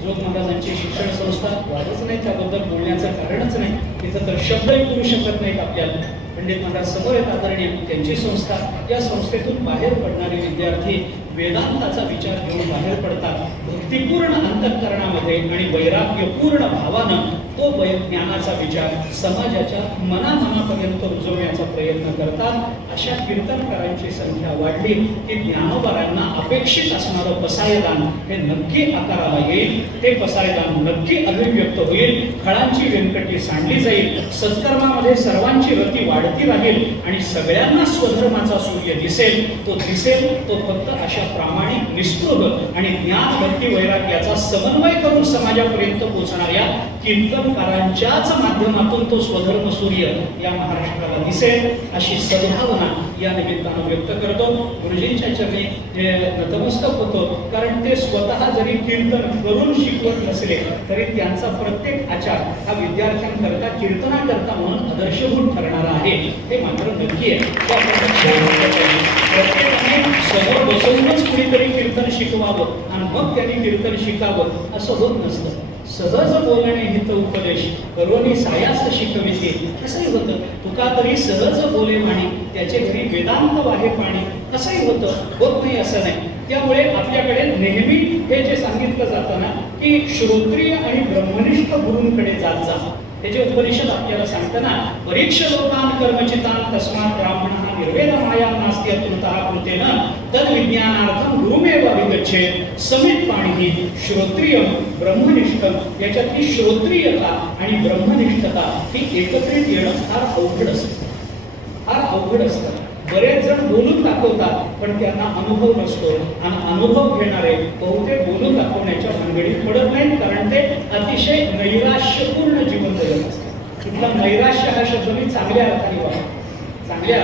जोग महाराजांची शिक्षण संस्था. वादच नाही त्याबद्दल बोलण्याचं कारणच नाही. तिथं तर शब्दही करू शकत नाहीत आपल्याला. पंडित महाराज समोर येत आदरणीय त्यांची संस्था. या संस्थेतून बाहेर पडणारे विद्यार्थी वेदांताचा विचार घेऊन बाहेर पडतात. भक्तिपूर्ण अंतःकरणामध्ये आणि वैराग्यपूर्ण भावानं तो ज्ञानाचा विचार समाजाच्या मनामनापर्यंत रुजवण्याचा प्रयत्न करतात. अशा कीर्तनकारांची संख्या वाढली की ज्ञानोबारायांना अपेक्षित असणारं पसायदान हे नक्की आकाराला येईल. ते पसायदान नक्की अभिव्यक्त होईल. खळांची व्यंकटी सांडली जाईल. सत्कर्मामध्ये सर्वांची रती वाढती राहील आणि सगळ्यांना स्वधर्माचा सूर्य दिसेल. तो फक्त अशा प्रामाणिक निस्पृह आणि ज्ञान भक्ती वैराग्याचा समन्वय करून समाजापर्यंत पोहोचणाऱ्या कीर्तनकारांच्याच माध्यमातून तो स्वधर्म सूर्य या महाराष्ट्राला दिसेल अशी सद्भावना या निमित्तानं व्यक्त करतो. गुरुजींच्या चरणी नतमस्तक होतो कारण ते स्वतः जरी कीर्तन करून शिकवत नसले तरी त्यांचा प्रत्येक आचार हा विद्यार्थ्यांकरता कीर्तनाकरता म्हणून आदर्शभूत ठरणारा आहे हे मात्र नक्की आहे. प्रत्येकाने समोर बसूनच कुणीतरी कीर्तन शिकवावं आणि मग त्यांनी कीर्तन शिकावं असं होत नसतं. सहज बोलणे हित उपदेश करोनी सायास शिकविते असंही होतं. तुका तरी सहज बोले वाणी त्याचे घरी वेदांत वाहे पाणी असंही होत नाही असं नाही. त्यामुळे आपल्याकडे नेहमी हे जे सांगितलं जातं ना की श्रोत्रिय आणि ब्रह्मनिष्ठ गुरूंकडे जात जा. हे जे उपनिषद आपल्याला सांगताना परीक्ष लोकान कर्मचितान तस्मात् ब्राह्मणः निर्वेद माया नास्ति अतुलतः कृतेन तद विज्ञानार्थम गुरुमेव अभिगच्छेत्. समित पाणी श्रोत्रिय ब्रह्मनिष्ठ याच्यातली श्रोत्रियता आणि ब्रह्मनिष्ठता ही एकत्रित येणं फार अवघड असतं. फार अवघड असतं. बरेच जण बोलून दाखवतात पण त्यांना अनुभव नसतो आणि अनुभव घेणारे बहुतेक बोलून दाखवण्याच्या भानगडीत पडत नाहीत कारण ते अतिशय नैराश्यपूर्ण जीवन जगत असतात. इथला नैराश्य हा शब्द मी चांगल्या अर्थाने वापरतो. चांगल्या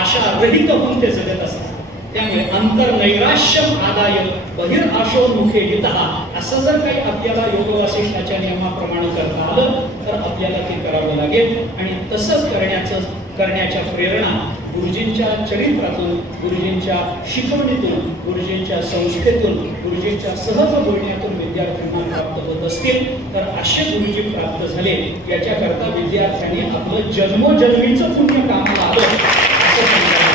आशा रहित होऊन ते जगत असतात. त्यामुळे अंतर नैराश्यम आदाय बहिर आशोन्मुखे हितः असं जर काही आपल्याला योग वासिष्ठाच्या नियमाप्रमाणे करता आलं तर आपल्याला ते करावं लागेल. आणि तसंच करण्याच्या प्रेरणा गुरुजींच्या चरित्रातून गुरुजींच्या शिकवणीतून गुरुजींच्या संस्थेतून गुरुजींच्या सहज बोलण्यातून विद्यार्थ्यांना प्राप्त होत असतील तर असे गुरुजी प्राप्त झाले याच्याकरता विद्यार्थ्यांनी आपलं जन्मोजन्मीचं पुण्य कामाला आलं असं सांगायला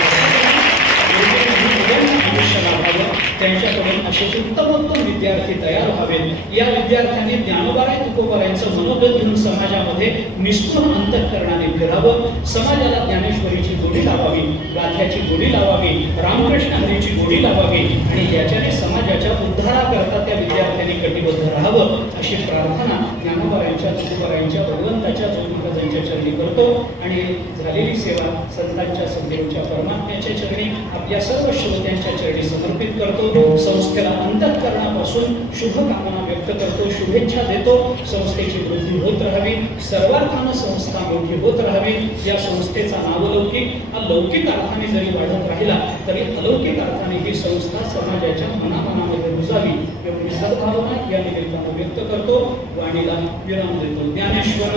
आयुष्य लाभावं. त्यांच्याकडून असे उत्तमोत्तम विद्यार्थी तयार व्हावेत. या विद्यार्थ्यांनी ज्ञानोबाराय तुकोबारायांचं मनोबल घेऊन समाजामध्ये निस्पृह अंतःकरणाने फिरावं. समाजाला ज्ञानेश्वरीची गोडी लावावी, गाथ्याची गोडी लावावी, रामकृष्ण हरीची गोडी लावावी आणि याच्याने समाजाच्या उद्धाराकरता त्या विद्यार्थ्यांनी कटिबद्ध राहावं अशी प्रार्थना ज्ञानोबारायांच्या तुकोबारायांच्या भगवंताच्या जोगीराजांच्या चरणी करतो. आणि झालेली सेवा संतांच्या सद्गुरूंच्या परमात्म्याच्या चरणी आपल्या सर्व श्रोत्यांच्या चरणी समर्पित करतो. संस्थेला अंतःकरणापासून शुभकामना व्यक्त करतो, शुभेच्छा देतो. संस्थेची वृद्धी होत राहावी, सर्वार्थानं संस्था मोठी होत राहावी. या संस्थेचा नावलौकिक अलौकिक अर्थाने जरी वाढत राहिला तरी अलौकिक अर्थाने ही संस्था समाजाच्या मनामनामध्ये रुजावी एवढी सद्भावना या निमित्तानं व्यक्त करतो. वाणीला विराम देतो. ज्ञानेश्वर